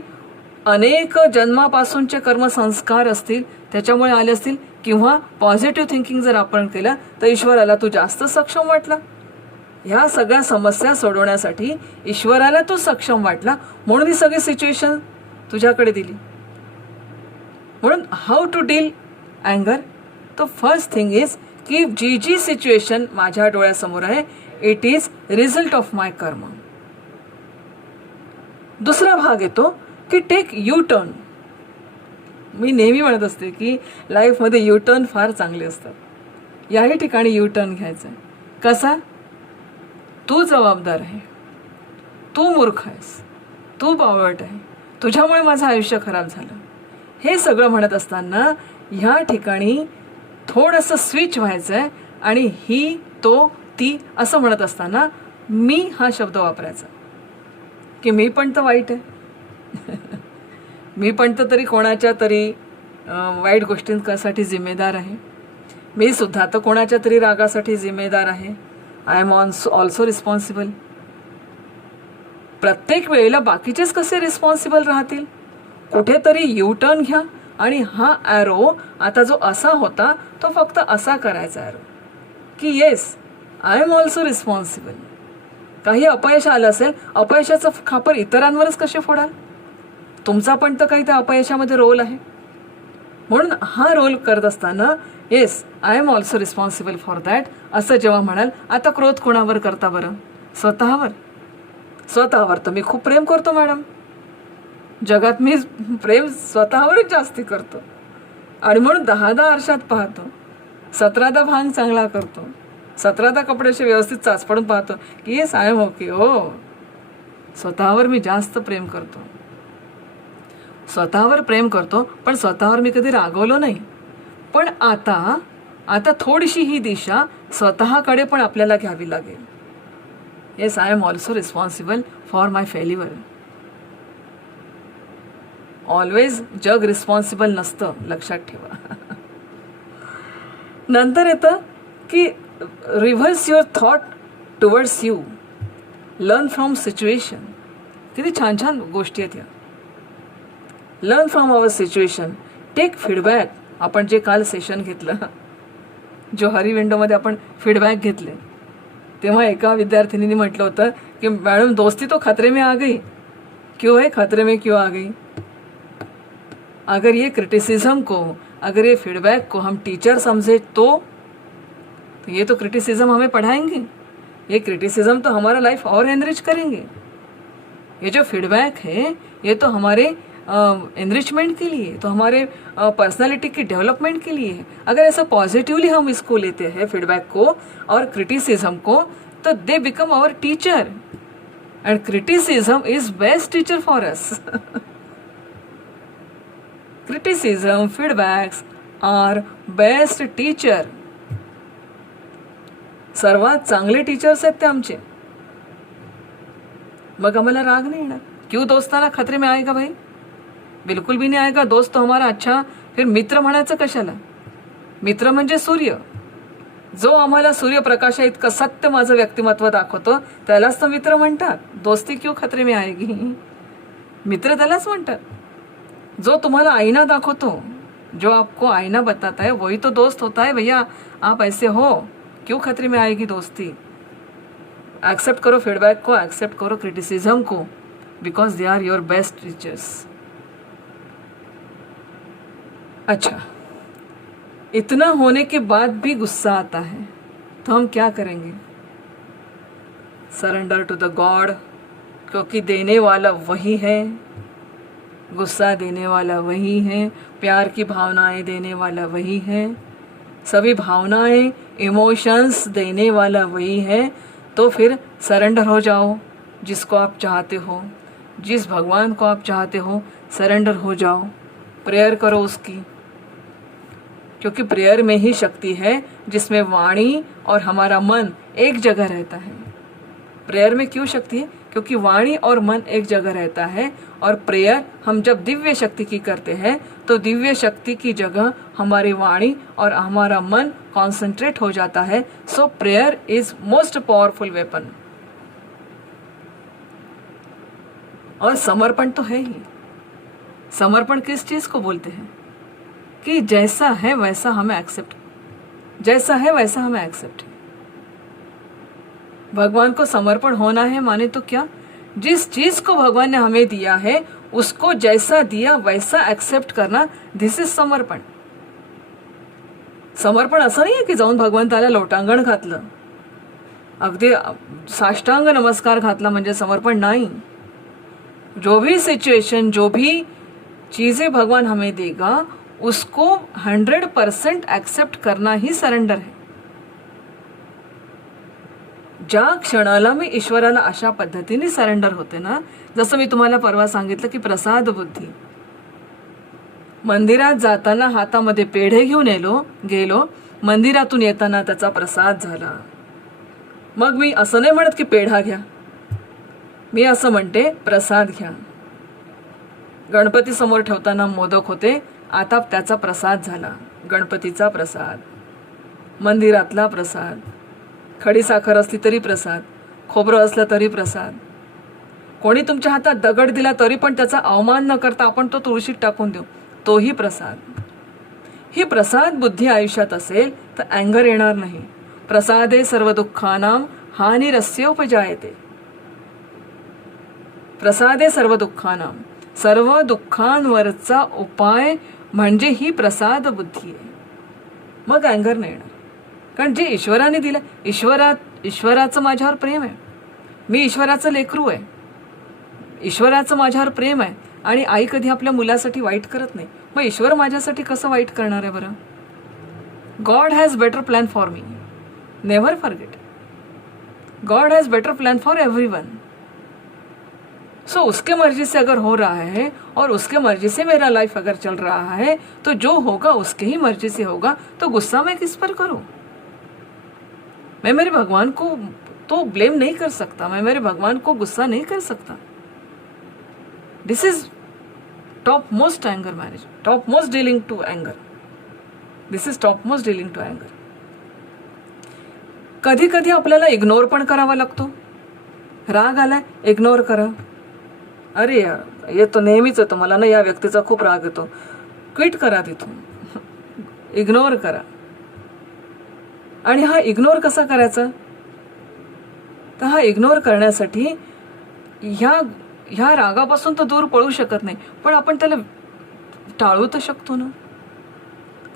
अनेक जन्मापासूनचे कर्मसंस्कार असतील त्याच्यामुळे आले असतील, किंवा पॉझिटिव्ह थिंकिंग जर आपण केलं तर ईश्वराला तू जास्त सक्षम वाटला. ह्या सगळ्या समस्या सोडवण्यासाठी ईश्वराला तू सक्षम वाटला म्हणून ही सगळी सिच्युएशन तुझ्याकडे दिली. म्हणून हाऊ टू डील अँगर, तर फर्स्ट थिंग इज की जी सिच्युएशन माझ्या डोळ्यासमोर आहे, इट इज रिझल्ट ऑफ माय कर्म. दुसरा भाग येतो की टेक यू टर्न. मी नेहमी म्हणत असते की लाईफमध्ये यू टर्न फार चांगले असतात. याही ठिकाणी यू टर्न घ्यायचा आहे. कसा? तू जबाबदार आहे, तू मूर्ख आहेस, तू बावळट आहे, तुझ्यामुळे माझं आयुष्य खराब झालं, हे सगळं म्हणत असताना ह्या ठिकाणी थोडंसं स्विच व्हायचं आहे आणि ही, तो, ती असं म्हणत असताना मी हा शब्द वापरायचा की मी पण तर वाईट आहे. मी पण तर तरी कोणाच्या तरी वाईट गोष्टींसाठी जिम्मेदार आहे. मी सुद्धा तर कोणाच्या तरी रागासाठी जिम्मेदार आहे. I am also responsible. प्रत्येक वेळेला बाकीचेच कसे रिस्पॉन्सिबल राहतील? कुठेतरी यू टर्न घ्या आणि हा ॲरो आता जो असा होता तो फक्त असा करायचा ॲरो की yes I am also responsible. काही अपयश आलं असेल, अपयशाचं खापर इतरांवरच कसे फोडाल? तुमचा पण तर काही त्या अपयशामध्ये रोल आहे. म्हणून हा रोल करत असताना yes I am also responsible for that असं जेव्हा म्हणाल. आता क्रोध कोणावर करता बरं? स्वतःवर. स्वतःवर तर मी खूप प्रेम करतो मॅडम. जगात मी प्रेम स्वतःवरच जास्ती करतो आणि म्हणून 10 आरशात पाहतो, 17 भांग चांगला करतो, 17 कपडे असे व्यवस्थित चाचपडून पाहतो की येस आय एम ओके. हो, स्वतःवर मी जास्त प्रेम करतो. स्वतःवर प्रेम करतो पण स्वतःवर मी कधी रागवलो नाही. पण आता थोडीशी ही दिशा स्वतःकडे पण आपल्याला घ्यावी लागेल. Yes I am also responsible for my failure. Always जग रिस्पॉन्सिबल नसतं, लक्षात ठेवा. नंतर येतं की reverse your thought towards you, learn from situation. किती छान छान गोष्टी आहेत या. Learn from our situation, take feedback. आपण जे काल सेशन घेतलं, जो हरिविंडोमध्ये आपण फीडबॅक घेतले, तेव्हा एका विद्यार्थिनीने म्हटलं होतं की मॅडम दोस्ती तो खतरे में आ गई. क्यों है खतरे में क्यों आ गई? अगर ये क्रिटिसिज्म को, अगर ये फीडबैक को हम टीचर समझे तो ये तो क्रिटिसिज्म हमें पढ़ाएंगे, ये क्रिटिसिज्म तो हमारा लाइफ और एनरिच करेंगे. ये जो फीडबैक है ये तो हमारे एनरिचमेंट के लिए, तो हमारे पर्सनालिटी की डेवलपमेंट के लिए है. अगर ऐसा पॉजिटिवली हम इसको लेते हैं फीडबैक को और क्रिटिसिज्म को, तो they become our teacher and criticism is best teacher for us. Criticism, feedbacks are best teacher. सर्वात चांगले टीचर्स आहेत ते आमचे. मग आम्हाला राग नहीं येणार. क्यों दोस्ताना खतरे में आएगा भाई? बिल्कुल भी नहीं आएगा. दोस्त तो हमारा अच्छा. फिर मित्र म्हणायचं कशाला? मित्र म्हणजे सूर्य. जो आम्हाला सूर्यप्रकाशा इतकं सत्य माझं व्यक्तिमत्व दाखवतो त्यालाच तर मित्र म्हणतात. दोस्ती क्यों खतरे में आएगी? मित्र त्यालाच म्हणतात. जो तुम्हाला आईना दाखवतो, जो आपको आईना बताता है, वही तो दोस्त होता है. भैया आप ऐसे हो, क्यों खतरे में आएगी दोस्ती? एक्सेप्ट करो फीडबैक को, एक्सेप्ट करो क्रिटिसिज्म को, because they are your best teachers. अच्छा, इतना होने के बाद भी गुस्सा आता है तो हम क्या करेंगे? सरेंडर टू द गॉड, क्योंकि देने वाला वही है, गुस्सा देने वाला वही है, प्यार की भावनाएं देने वाला वही है, सभी भावनाएं, इमोशंस देने वाला वही है. तो फिर सरेंडर हो जाओ जिसको आप चाहते हो, जिस भगवान को आप चाहते हो सरेंडर हो जाओ. प्रेयर करो उसकी, क्योंकि प्रेयर में ही शक्ति है जिसमें वाणी और हमारा मन एक जगह रहता है. प्रेयर में क्यों शक्ति है? क्योंकि वाणी और मन एक जगह रहता है. और प्रेयर हम जब दिव्य शक्ति की करते हैं तो दिव्य शक्ति की जगह हमारी वाणी और हमारा मन कॉन्सेंट्रेट हो जाता है. So prayer is most powerful weapon. और समर्पण तो है ही. समर्पण किस चीज को बोलते हैं? कि जैसा है वैसा हमें एक्सेप्ट, जैसा है वैसा हमें एक्सेप्ट. भगवान को समर्पण होना है माने तो क्या? जिस चीज को भगवान ने हमें दिया है उसको जैसा दिया वैसा एक्सेप्ट करना. दिस इज समर्पण. समर्पण असं नाही आहे की जाऊन भगवंताला लोटांगण घातलं, अगदी साष्टांग नमस्कार घातला म्हणजे समर्पण नाही. जो भी सिचुएशन, जो भी चीजें भगवान हमें देगा उसको 100% एक्सेप्ट करना ही सरेंडर है. ज्या क्षणाला मी ईश्वराला अशा पद्धतीने सरेंडर होते ना, जसं मी तुम्हाला परवा सांगितलं की प्रसाद बुद्धी, मंदिरात जाताना हातामध्ये पेढे घेऊन गेलो, मंदिरातून येताना त्याचा प्रसाद झाला. मग मी असं नाही म्हणत की पेढा घ्या, मी असं म्हणते प्रसाद घ्या. गणपती समोर ठेवताना मोदक होते, आता त्याचा प्रसाद झाला. गणपतीचा प्रसाद, मंदिरातला प्रसाद, खडीसाखर असली तरी प्रसाद, खोबरं असलं तरी प्रसाद. कोणी तुमच्या हातात दगड दिला तरी पण त्याचा अवमान न करता आपण तो तुळशीत टाकून देऊ, तोही प्रसाद. ही प्रसाद बुद्धी आयुष्यात असेल तर अँगर येणार नाही. प्रसादे सर्व दुःखानां हानिरस्योपजायते. प्रसादे सर्व दुःखानां, सर्व दुःखांवरचा उपाय म्हणजे ही प्रसाद बुद्धी आहे. मग अँगर नाही येणार, कारण जे ईश्वराने दिलं, ईश्वराचं माझ्यावर प्रेम आहे, मी ईश्वराचं लेकरू आहे, ईश्वराचं माझ्यावर प्रेम आहे. आणि आई कधी आपल्या मुलासाठी वाईट करत नाही, मग ईश्वर माझ्यासाठी कसं वाईट करणार आहे बरं? God has better plan for me, never forget. God has better plan for everyone. So उसके मर्जी से अगर हो रहा है और उसके मर्जी से मेरा लाइफ अगर चल रहा है तो जो होगा उसके ही मर्जी से होगा. तो गुस्सा मैं किस पर करूं? मैं मेरे भगवान को तो ब्लेम नहीं कर सकता, मैं मेरे भगवान को गुस्सा नहीं कर सकता. This is top most anger manage, top most dealing to anger. This is top most dealing to anger. कधी कधी आपल्याला इग्नोर पण करावा लागतो. राग आलाय, इग्नोर करा. अरे यार, येतो नेहमीच येतो मला ना, या व्यक्तीचा खूप राग येतो, क्विट करा तिथून, इग्नोर करा. आणि हा इग्नोर कसा करायचा? तर हा इग्नोर करण्यासाठी ह्या रागापासून तर दूर पळू शकत नाही, पण आपण त्याला टाळू तर शकतो ना,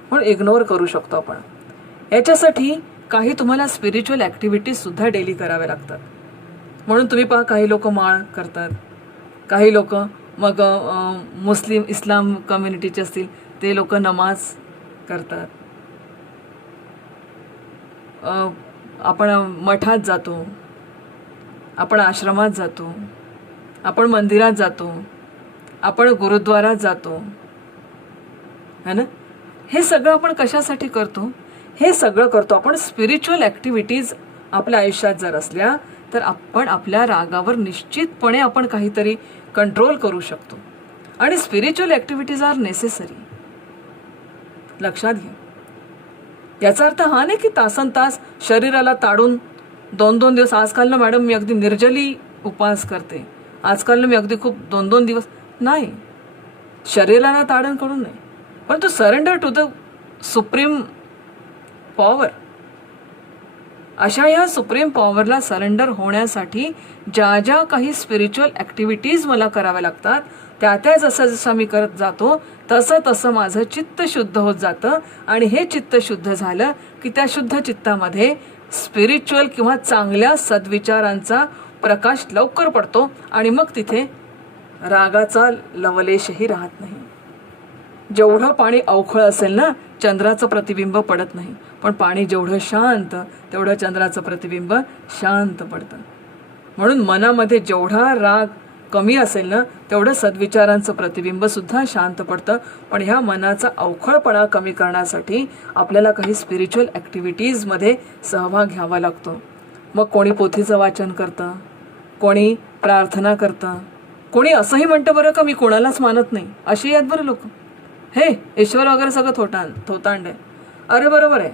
म्हणून इग्नोर करू शकतो आपण. याच्यासाठी काही तुम्हाला स्पिरिच्युअल ॲक्टिव्हिटीज सुद्धा डेली कराव्या लागतात. म्हणून तुम्ही पहा, काही लोक माळ करतात, काही लोक मग इस्लाम कम्युनिटीचे असतील ते लोक नमाज करतात. आपण मठात जातो, आपण आश्रमात जातो, आपण मंदिरात जातो, आपण गुरुद्वारात जातो, है ना. हे सगळं आपण कशासाठी करतो? हे सगळं करतो आपण स्पिरिच्युअल ॲक्टिव्हिटीज आपल्या आयुष्यात जर असल्या तर आपण आपल्या रागावर निश्चितपणे आपण काहीतरी कंट्रोल करू शकतो. आणि स्पिरिच्युअल ॲक्टिव्हिटीज आर नेसेसरी, लक्षात घ्या. याचा अर्थ हा नाही की तासन तास शरीराला ताडून 2-2 दिवस. आजकाल ना मॅडम मी अगदी निर्जली उपवास करते, आजकाल ना मी अगदी खूप 2-2 दिवस नाही. शरीराला ताडण करून नाही, परंतु surrender to the supreme power. अशा ह्या सुप्रीम पॉवरला सरेंडर होण्यासाठी ज्या ज्या काही स्पिरिच्युअल ॲक्टिव्हिटीज मला कराव्या लागतात त्या जसं जसं मी करत जातो तसं तसं माझं चित्त शुद्ध होत जातं. आणि हे चित्त शुद्ध झालं की त्या शुद्ध चित्तामध्ये स्पिरिच्युअल किंवा चांगल्या सद्विचारांचा प्रकाश लवकर पडतो आणि मग तिथे रागाचा लवलेशही राहत नाही. जेवढं पाणी अवखळ असेल ना, चंद्राचं प्रतिबिंब पडत नाही, पण पाणी जेवढं शांत तेवढं चंद्राचं प्रतिबिंब शांत पडतं. म्हणून मनामध्ये जेवढा राग कमी असेल ना तेवढं सद्विचारांचं प्रतिबिंब सुद्धा शांत पडतं. पण ह्या मनाचा अवखळपणा कमी करण्यासाठी आपल्याला काही स्पिरिच्युअल ॲक्टिव्हिटीजमध्ये सहभाग घ्यावा लागतो. मग कोणी पोथीचं वाचन करतं, कोणी प्रार्थना करतं, कोणी असंही म्हणतं बरं का मी कोणालाच मानत नाही, अशी आहेत बरं लोक. हे ईश्वर वगैरे सगळं थोतांड आहे. अरे बरोबर आहे,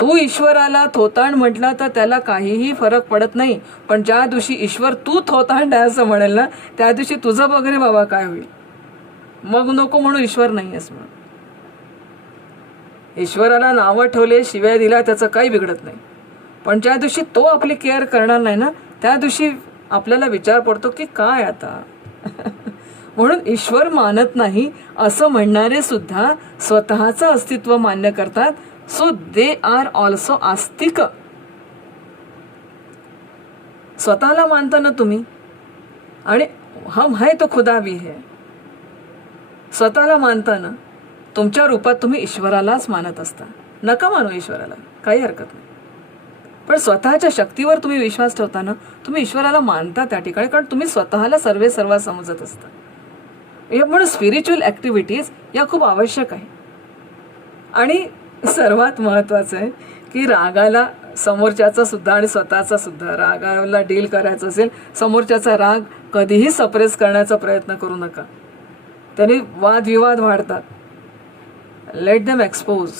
तू ईश्वराला थोतांड म्हटला तर त्याला काहीही फरक पडत नाही. पण ज्या दिवशी ईश्वर तू थोतांड आहे असं म्हणेल ना त्या दिवशी तुझं वगैरे बाबा काय होईल. मग नको म्हणू ईश्वर नाही आहेस म्हणून. ईश्वराला नावं ठेवले, शिव्या दिला, त्याचं काही बिघडत नाही. पण ज्या दिवशी तो आपली केअर करणार नाही ना त्या दिवशी आपल्याला विचार पडतो की काय आता. म्हणून ईश्वर मानत नाही असं म्हणणारे सुद्धा स्वतःचं अस्तित्व मान्य करतात. So they are also Astik. स्वतःला मानता ना तुम्ही, आणि हम है तो खुदा भी है. स्वतःला मानता ना, तुमच्या रूपात तुम्ही ईश्वरालाच मानत असता. नका मानू ईश्वराला, काही हरकत नाही. पण स्वतःच्या शक्तीवर तुम्ही विश्वास ठेवता ना, तुम्ही ईश्वराला मानता त्या ठिकाणी, कारण तुम्ही स्वतःला सर्वा समजत असता. म्हणून स्पिरिच्युअल ॲक्टिव्हिटीज या खूप आवश्यक आहे. आणि सर्वात महत्त्वाचं आहे की रागाला समोरच्याचा सुद्धा आणि स्वतःचा सुद्धा, रागाला डील करायचं असेल, समोरच्याचा राग कधीही सप्रेस करण्याचा प्रयत्न करू नका. त्यांनी वादविवाद वाढतात. Let them expose.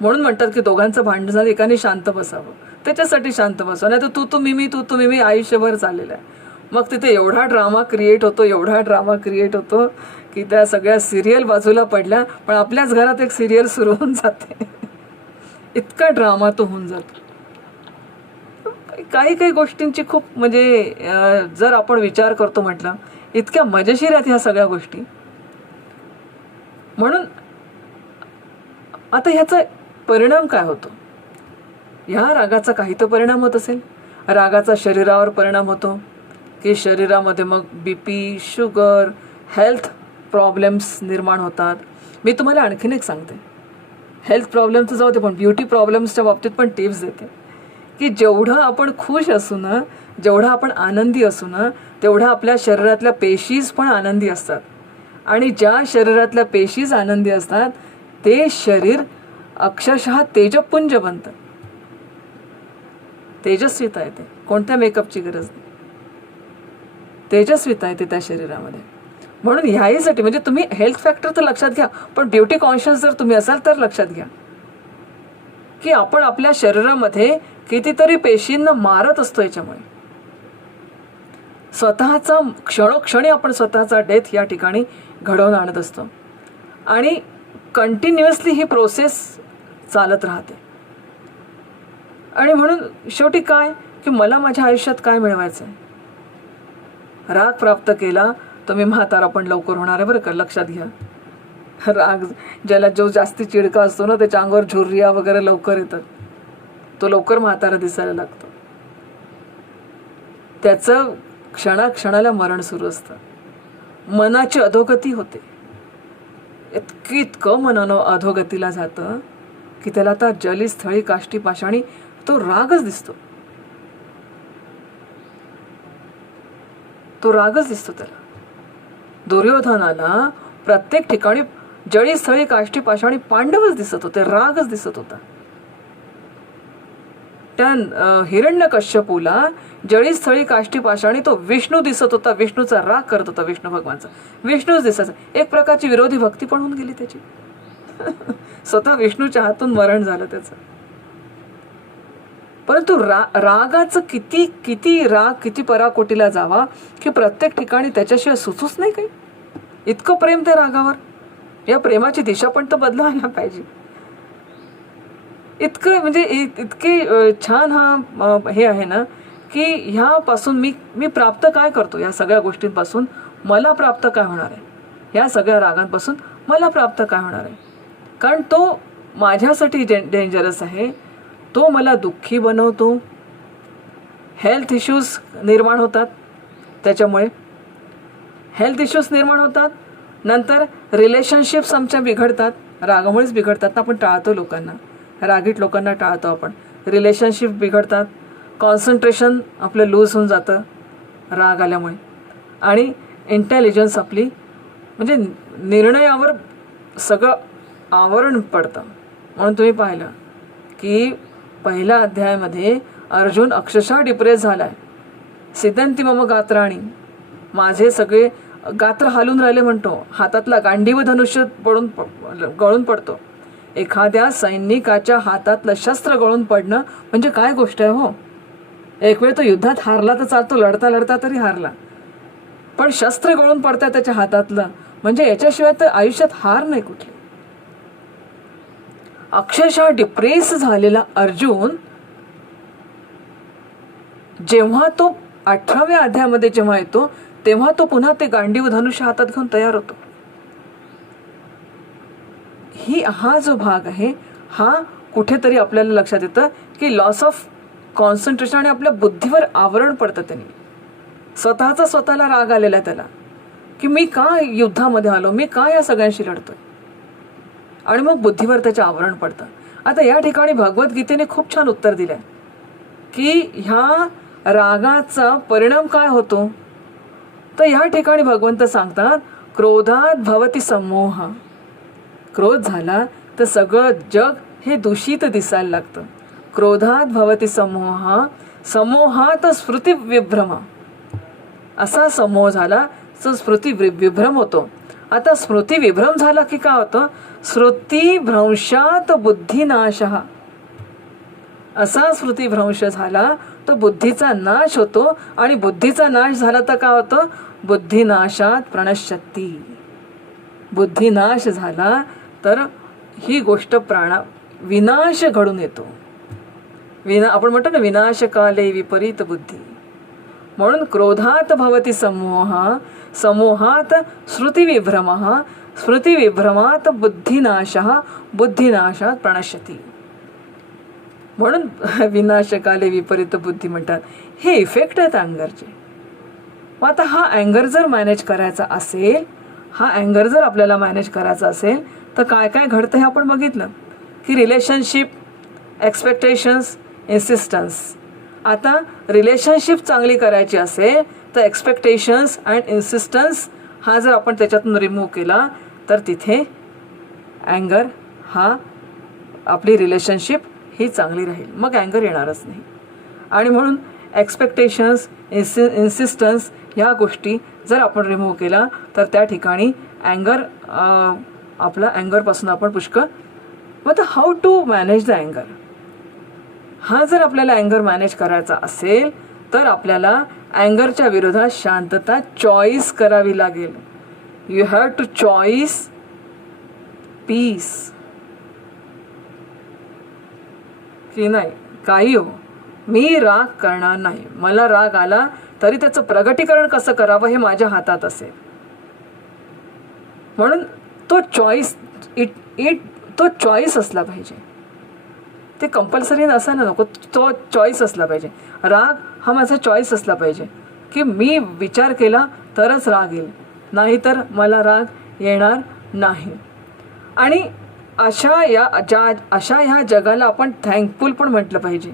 म्हणून म्हणतात की दोघांचं भांडण झालं, एकाने शांत बसावं. त्याच्यासाठी शांत बसावं, नाही तर तू मी आयुष्यभर चाललेलं आहे. मग तिथे एवढा ड्रामा क्रिएट होतो की त्या सगळ्या सिरियल बाजूला पडल्या, पण आपल्याच घरात एक सिरियल सुरू होऊन जाते. इतका ड्रामा तो होऊन जातो. काही गोष्टींची खूप म्हणजे जर आपण विचार करतो म्हटलं, इतक्या मजेशीर आहेत ह्या सगळ्या गोष्टी. म्हणून आता ह्याचा परिणाम काय होतो? ह्या रागाचा काही तर परिणाम होत असेल. रागाचा शरीरावर परिणाम होतो की शरीरामध्ये मग BP, शुगर, हेल्थ प्रॉब्लेम्स निर्माण होतात. मी तुम्हाला आणखीन एक सांगते, हेल्थ प्रॉब्लेमचं जाऊ दे, पण ब्युटी प्रॉब्लेम्सच्या बाबतीत पण टिप्स देते की जेवढं आपण खुश असू ना, जेवढं आपण आनंदी असू ना, तेवढं आपल्या शरीरातल्या पेशीज पण आनंदी असतात. आणि ज्या शरीरातल्या पेशीज आनंदी असतात ते शरीर अक्षरशः तेजपुंज बनतं. तेजस्विता येते, कोणत्या मेकअपची गरज नाही, तेजस्विता येते त्या शरीरामध्ये. म्हणून ह्याहीसाठी म्हणजे तुम्ही हेल्थ फॅक्टर तर लक्षात घ्या, पण ब्युटी कॉन्शियस जर तुम्ही असाल तर लक्षात घ्या की आपण आपल्या शरीरामध्ये कितीतरी पेशींना मारत असतो. याच्यामुळे स्वतःचा क्षणोक्षणी आपण स्वतःचा डेथ या ठिकाणी घडवून आणत असतो. आणि कंटिन्युअसली ही प्रोसेस चालत राहते. आणि म्हणून शेवटी काय की मला माझ्या आयुष्यात काय मिळवायचं आहे? राग प्राप्त केला तर मी म्हातारा पण लवकर होणार आहे, बरं का, लक्षात घ्या. राग ज्याला जो जास्ती चिडका असतो ना, त्याच्या अंगावर झुर्रिया वगैरे लवकर येतात, तो लवकर म्हातारा दिसायला लागतो. त्याचं क्षणाक्षणाला मरण सुरू असतं. मनाची अधोगती होते. इतकं मनानं अधोगतीला जातं की त्याला आता जली स्थळी काष्टी पाषाणी तो रागच दिसतो. त्याला. दुर्योधनाला प्रत्येक ठिकाणी जळी स्थळी काष्टी पाषाणी पांडवच दिसत होते, रागच दिसत होता. त्या हिरण्यकश्यपूला जळी स्थळी काष्टी पाषाणी तो विष्णू दिसत होता, विष्णूचा राग करत होता, विष्णू भगवानचा. विष्णूच दिसायचा. एक प्रकारची विरोधी भक्ती पण होऊन गेली त्याची. स्वतः विष्णूच्या हातून मरण झालं त्याचं. परंतु रागाचं किती पराकोटीला जावा की प्रत्येक ठिकाणी त्याच्याशिवाय सुचूच नाही काही. इतकं प्रेम त्या रागावर. या प्रेमाची दिशा पण तर बदलायला पाहिजे. इतकं म्हणजे इतके छान हा हे आहे ना की ह्यापासून मी प्राप्त काय करतो? या सगळ्या गोष्टींपासून मला प्राप्त काय होणार आहे? ह्या सगळ्या रागांपासून मला प्राप्त काय होणार आहे? कारण तो माझ्यासाठी डेंजरस आहे. तो मला दुःखी बनवतो. हेल्थ इश्यूज निर्माण होतात त्याच्यामुळे. नंतर रिलेशनशिप्स आमच्या बिघडतात. रागामुळेच बिघडतात ना. आपण टाळतो लोकांना, रागीट लोकांना टाळतो आपण. रिलेशनशिप बिघडतात. कॉन्सन्ट्रेशन आपलं लूज होऊन जातं राग आल्यामुळे. आणि इंटेलिजन्स आपली म्हणजे निर्णयावर सगळं आवरण पडतं. म्हणून तुम्ही पाहिलं की पहिल्या अध्यायामध्ये अर्जुन अक्षरशः डिप्रेस झालाय. सिद्धंती मम गात्राणी, माझे सगळे गात्र हालून राहिले म्हणतो. हातातला गांडीव धनुष्य गळून पडतो. एखाद्या सैनिकाच्या हातातलं शस्त्र गळून पडणं म्हणजे काय गोष्ट आहे हो. एक वेळ तो युद्धात हारला तर चालतो, लढता लढता तरी हारला, पण शस्त्र गळून पडतं त्याच्या हातातलं म्हणजे याच्याशिवाय तर आयुष्यात हार नाही कुठली. अक्षरशः डिप्रेस झालेला अर्जुन जेव्हा तो 18व्या अध्यायामध्ये जेव्हा येतो तेव्हा तो पुन्हा ते गांडीव धनुष्य हातात घेऊन तयार होतो. हा जो भाग आहे हा कुठेतरी आपल्याला लक्षात येतं की लॉस ऑफ कॉन्सन्ट्रेशन आणि आपल्या बुद्धीवर आवरण पडतं. त्यांनी स्वतःला राग आलेला त्याला की मी का युद्धामध्ये आलो, मी का या सगळ्यांशी लढतोय, आणि मग बुद्धीवर त्याचे आवरण पडतं. आता या ठिकाणी भगवद्गीतेने खूप छान उत्तर दिलंय की ह्या रागाचा परिणाम काय होतो. तर ह्या ठिकाणी भगवंत सांगतात क्रोधात भवती समोह. क्रोध झाला तर सगळं जग हे दूषित दिसायला लागतं. क्रोधात भवती समोह, समोहात स्मृती विभ्रम. असा समोह झाला तर स्मृती विभ्रम होतो. आता स्मृती विभ्रम झाला की काय होतं? स्मृतिभ्रंशात बुद्धिनाशः. असा स्मृतिभ्रंश झाला तर बुद्धीचा नाश होतो, आणि बुद्धीचा नाश झाला तर काय होतं? बुद्धिनाशात प्रणश्यती. बुद्धिनाश झाला तर ही गोष्ट विनाश घडून येतो. आपण म्हणतो ना, विनाशकाले विपरीत बुद्धी. म्हणून क्रोधात भवती समोह, समोहात स्मृतिविभ्रमः, स्मृतिविभ्रमात बुद्धिनाशः, बुद्धिनाशात प्रणश्यती. म्हणून विनाशकाले विपरीत बुद्धी म्हणतात. हे इफेक्ट आहेत अँगरचे. मग आता हा अँगर जर मॅनेज करायचा असेल, हा अँगर जर आपल्याला मॅनेज करायचा असेल तर काय काय घडतं हे आपण बघितलं की रिलेशनशिप, एक्सपेक्टेशन्स, इन्सिस्टन्स. आता रिलेशनशिप चांगली करायची असेल तर एक्सपेक्टेशन्स अँड इन्सिस्टन्स हा जर आपण त्याच्यातून रिमूव्ह केला तर तिथे अँगर हा, आपली रिलेशनशिप ही चांगली राहील. मग अँगर येणारच नाही. आणि म्हणून एक्सपेक्टेशन्स, इन्सिस्टन्स ह्या गोष्टी जर आपण रिमूव्ह केला तर त्या ठिकाणी अँगर, आपला अँगरपासून आपण पुष्कळ. मग आता हाऊ टू मॅनेज द अँगर. हा जर आपल्याला अँगर मॅनेज करायचा असेल तर आपल्याला अँगरच्या विरोधात शांतता चॉईस करावी लागेल. You have to choice peace. की नाही, काही हो, मी राग करणार नाही. मला राग आला तरी त्याचं प्रगटीकरण कसं करावं हे माझ्या हातात असेल. म्हणून तो चॉईस, तो चॉईस असला पाहिजे. ते कंपल्सरी असायला नको, तो चॉईस असला पाहिजे. राग हा माझा चॉईस असला पाहिजे की मी विचार केला तरच राग येईल, नाहीतर मला राग येणार नाही. आणि अशा ह्या जगाला आपण थँकफुल पण म्हटलं पाहिजे.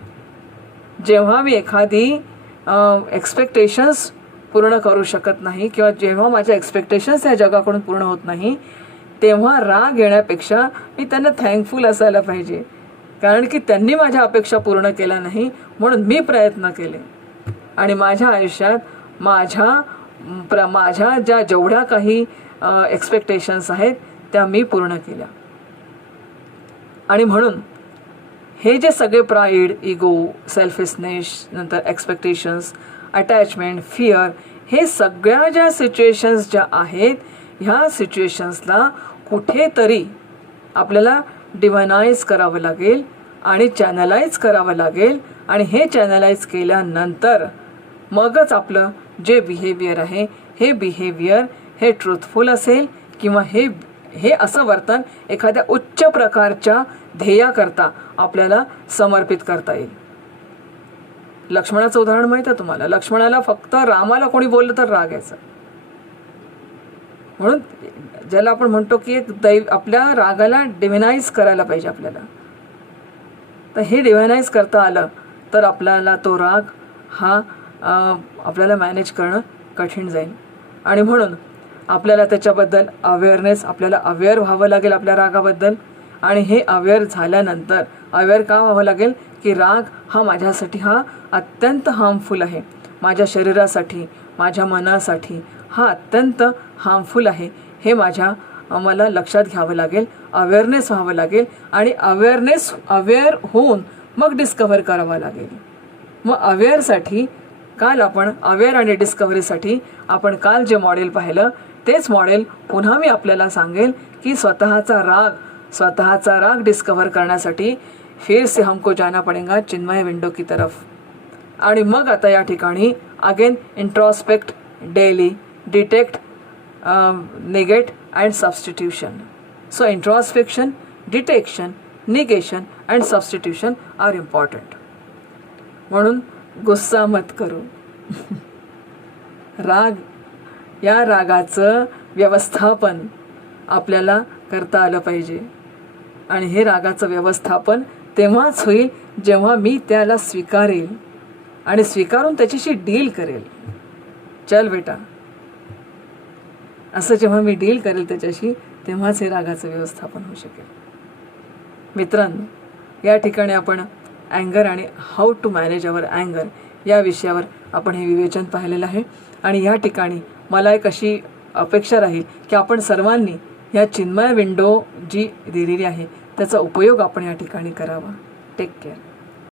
जेव्हा मी एखादी एक्सपेक्टेशन्स पूर्ण करू शकत नाही किंवा जेव्हा माझ्या एक्सपेक्टेशन्स या जगाकडून पूर्ण होत नाही, तेव्हा राग येण्यापेक्षा मी त्यांना थँकफुल असायला पाहिजे. कारण की त्यांनी माझ्या अपेक्षा पूर्ण केल्या नाही म्हणून मी प्रयत्न केले आणि माझ्या आयुष्यात माझ्या जेवढ्या काही एक्सपेक्टेशन्स आहेत त्या मी पूर्ण केल्या. आणि म्हणून हे जे सगळे प्राईड, इगो, सेल्फिशनेस, नंतर एक्सपेक्टेशन्स, अटॅचमेंट, फिअर, हे सगळ्या ज्या सिच्युएशन्स ज्या आहेत, ह्या सिच्युएशन्सला कुठेतरी आपल्याला डिव्हायनाइज करावं लागेल आणि चॅनलाइज करावं लागेल. आणि हे चॅनलाइज केल्यानंतर मगच आपलं जे बिहेवियर आहे हे बिहेवियर हे ट्रूथफुल असेल किंवा हे असं वर्तन एखाद्या उच्च प्रकारच्या ध्येयाकरता आपल्याला समर्पित करता येईल. लक्ष्मणाचं उदाहरण माहिती आहे तुम्हाला. लक्ष्मणाला फक्त रामाला कोणी बोललं तर राग यायचा. म्हणून ज्याला आपण म्हणतो की एक आपल्या रागाला डिव्हायनाइज करायला पाहिजे आपल्याला. तर हे डिव्हायनाइज करता आलं तर आपल्याला तो राग हा आपल्याला मॅनेज करणं कठीण जाईल. आणि म्हणून आपल्याला त्याच्याबद्दल अवेअरनेस, आपल्याला अवेअर व्हावं लागेल आपल्या रागाबद्दल. आणि हे अवेअर झाल्यानंतर अवेअर का व्हावं लागेल की राग हा माझ्यासाठी हा अत्यंत हार्मफुल आहे. माझ्या शरीरासाठी, माझ्या मनासाठी हा अत्यंत हार्मफुल आहे. हे मला लक्षात घ्यावं लागेल, अवेअरनेस व्हावं लागेल. आणि अवेअर होऊन मग डिस्कव्हर करावं लागेल. मग अवेअरसाठी काल आपण अवेअर आणि डिस्कव्हरीसाठी आपण काल जे मॉडेल पाहिलं तेच मॉडेल पुन्हा मी आपल्याला सांगेल की स्वतःचा राग डिस्कव्हर करण्यासाठी फिर से हमको जाना पडेगा चिन्मय विंडो की तरफ. आणि मग आता या ठिकाणी again introspect daily, detect, negate and substitution. So introspection, detection, negation and substitution are important. म्हणून गुस्सा मत करू. या रागाचं व्यवस्थापन आपल्याला करता आलं पाहिजे. आणि हे रागाचं व्यवस्थापन तेव्हाच होईल जेव्हा मी त्याला स्वीकारेल आणि स्वीकारून त्याच्याशी डील करेल. चल बेटा, असं जेव्हा मी डील करेल त्याच्याशी, तेव्हाच हे रागाचं व्यवस्थापन होऊ शकेल. मित्रांनो, या ठिकाणी आपण अँगर आणि हाऊ टू मॅनेज अवर अँगर या विषयावर आपण हे विवेचन पाहिलेलं आहे. आणि या ठिकाणी मला एक अशी अपेक्षा राहील की आपण सर्वांनी ह्या चिन्मय विंडो जी दिलेली आहे त्याचा उपयोग आपण या ठिकाणी करावा. Take care.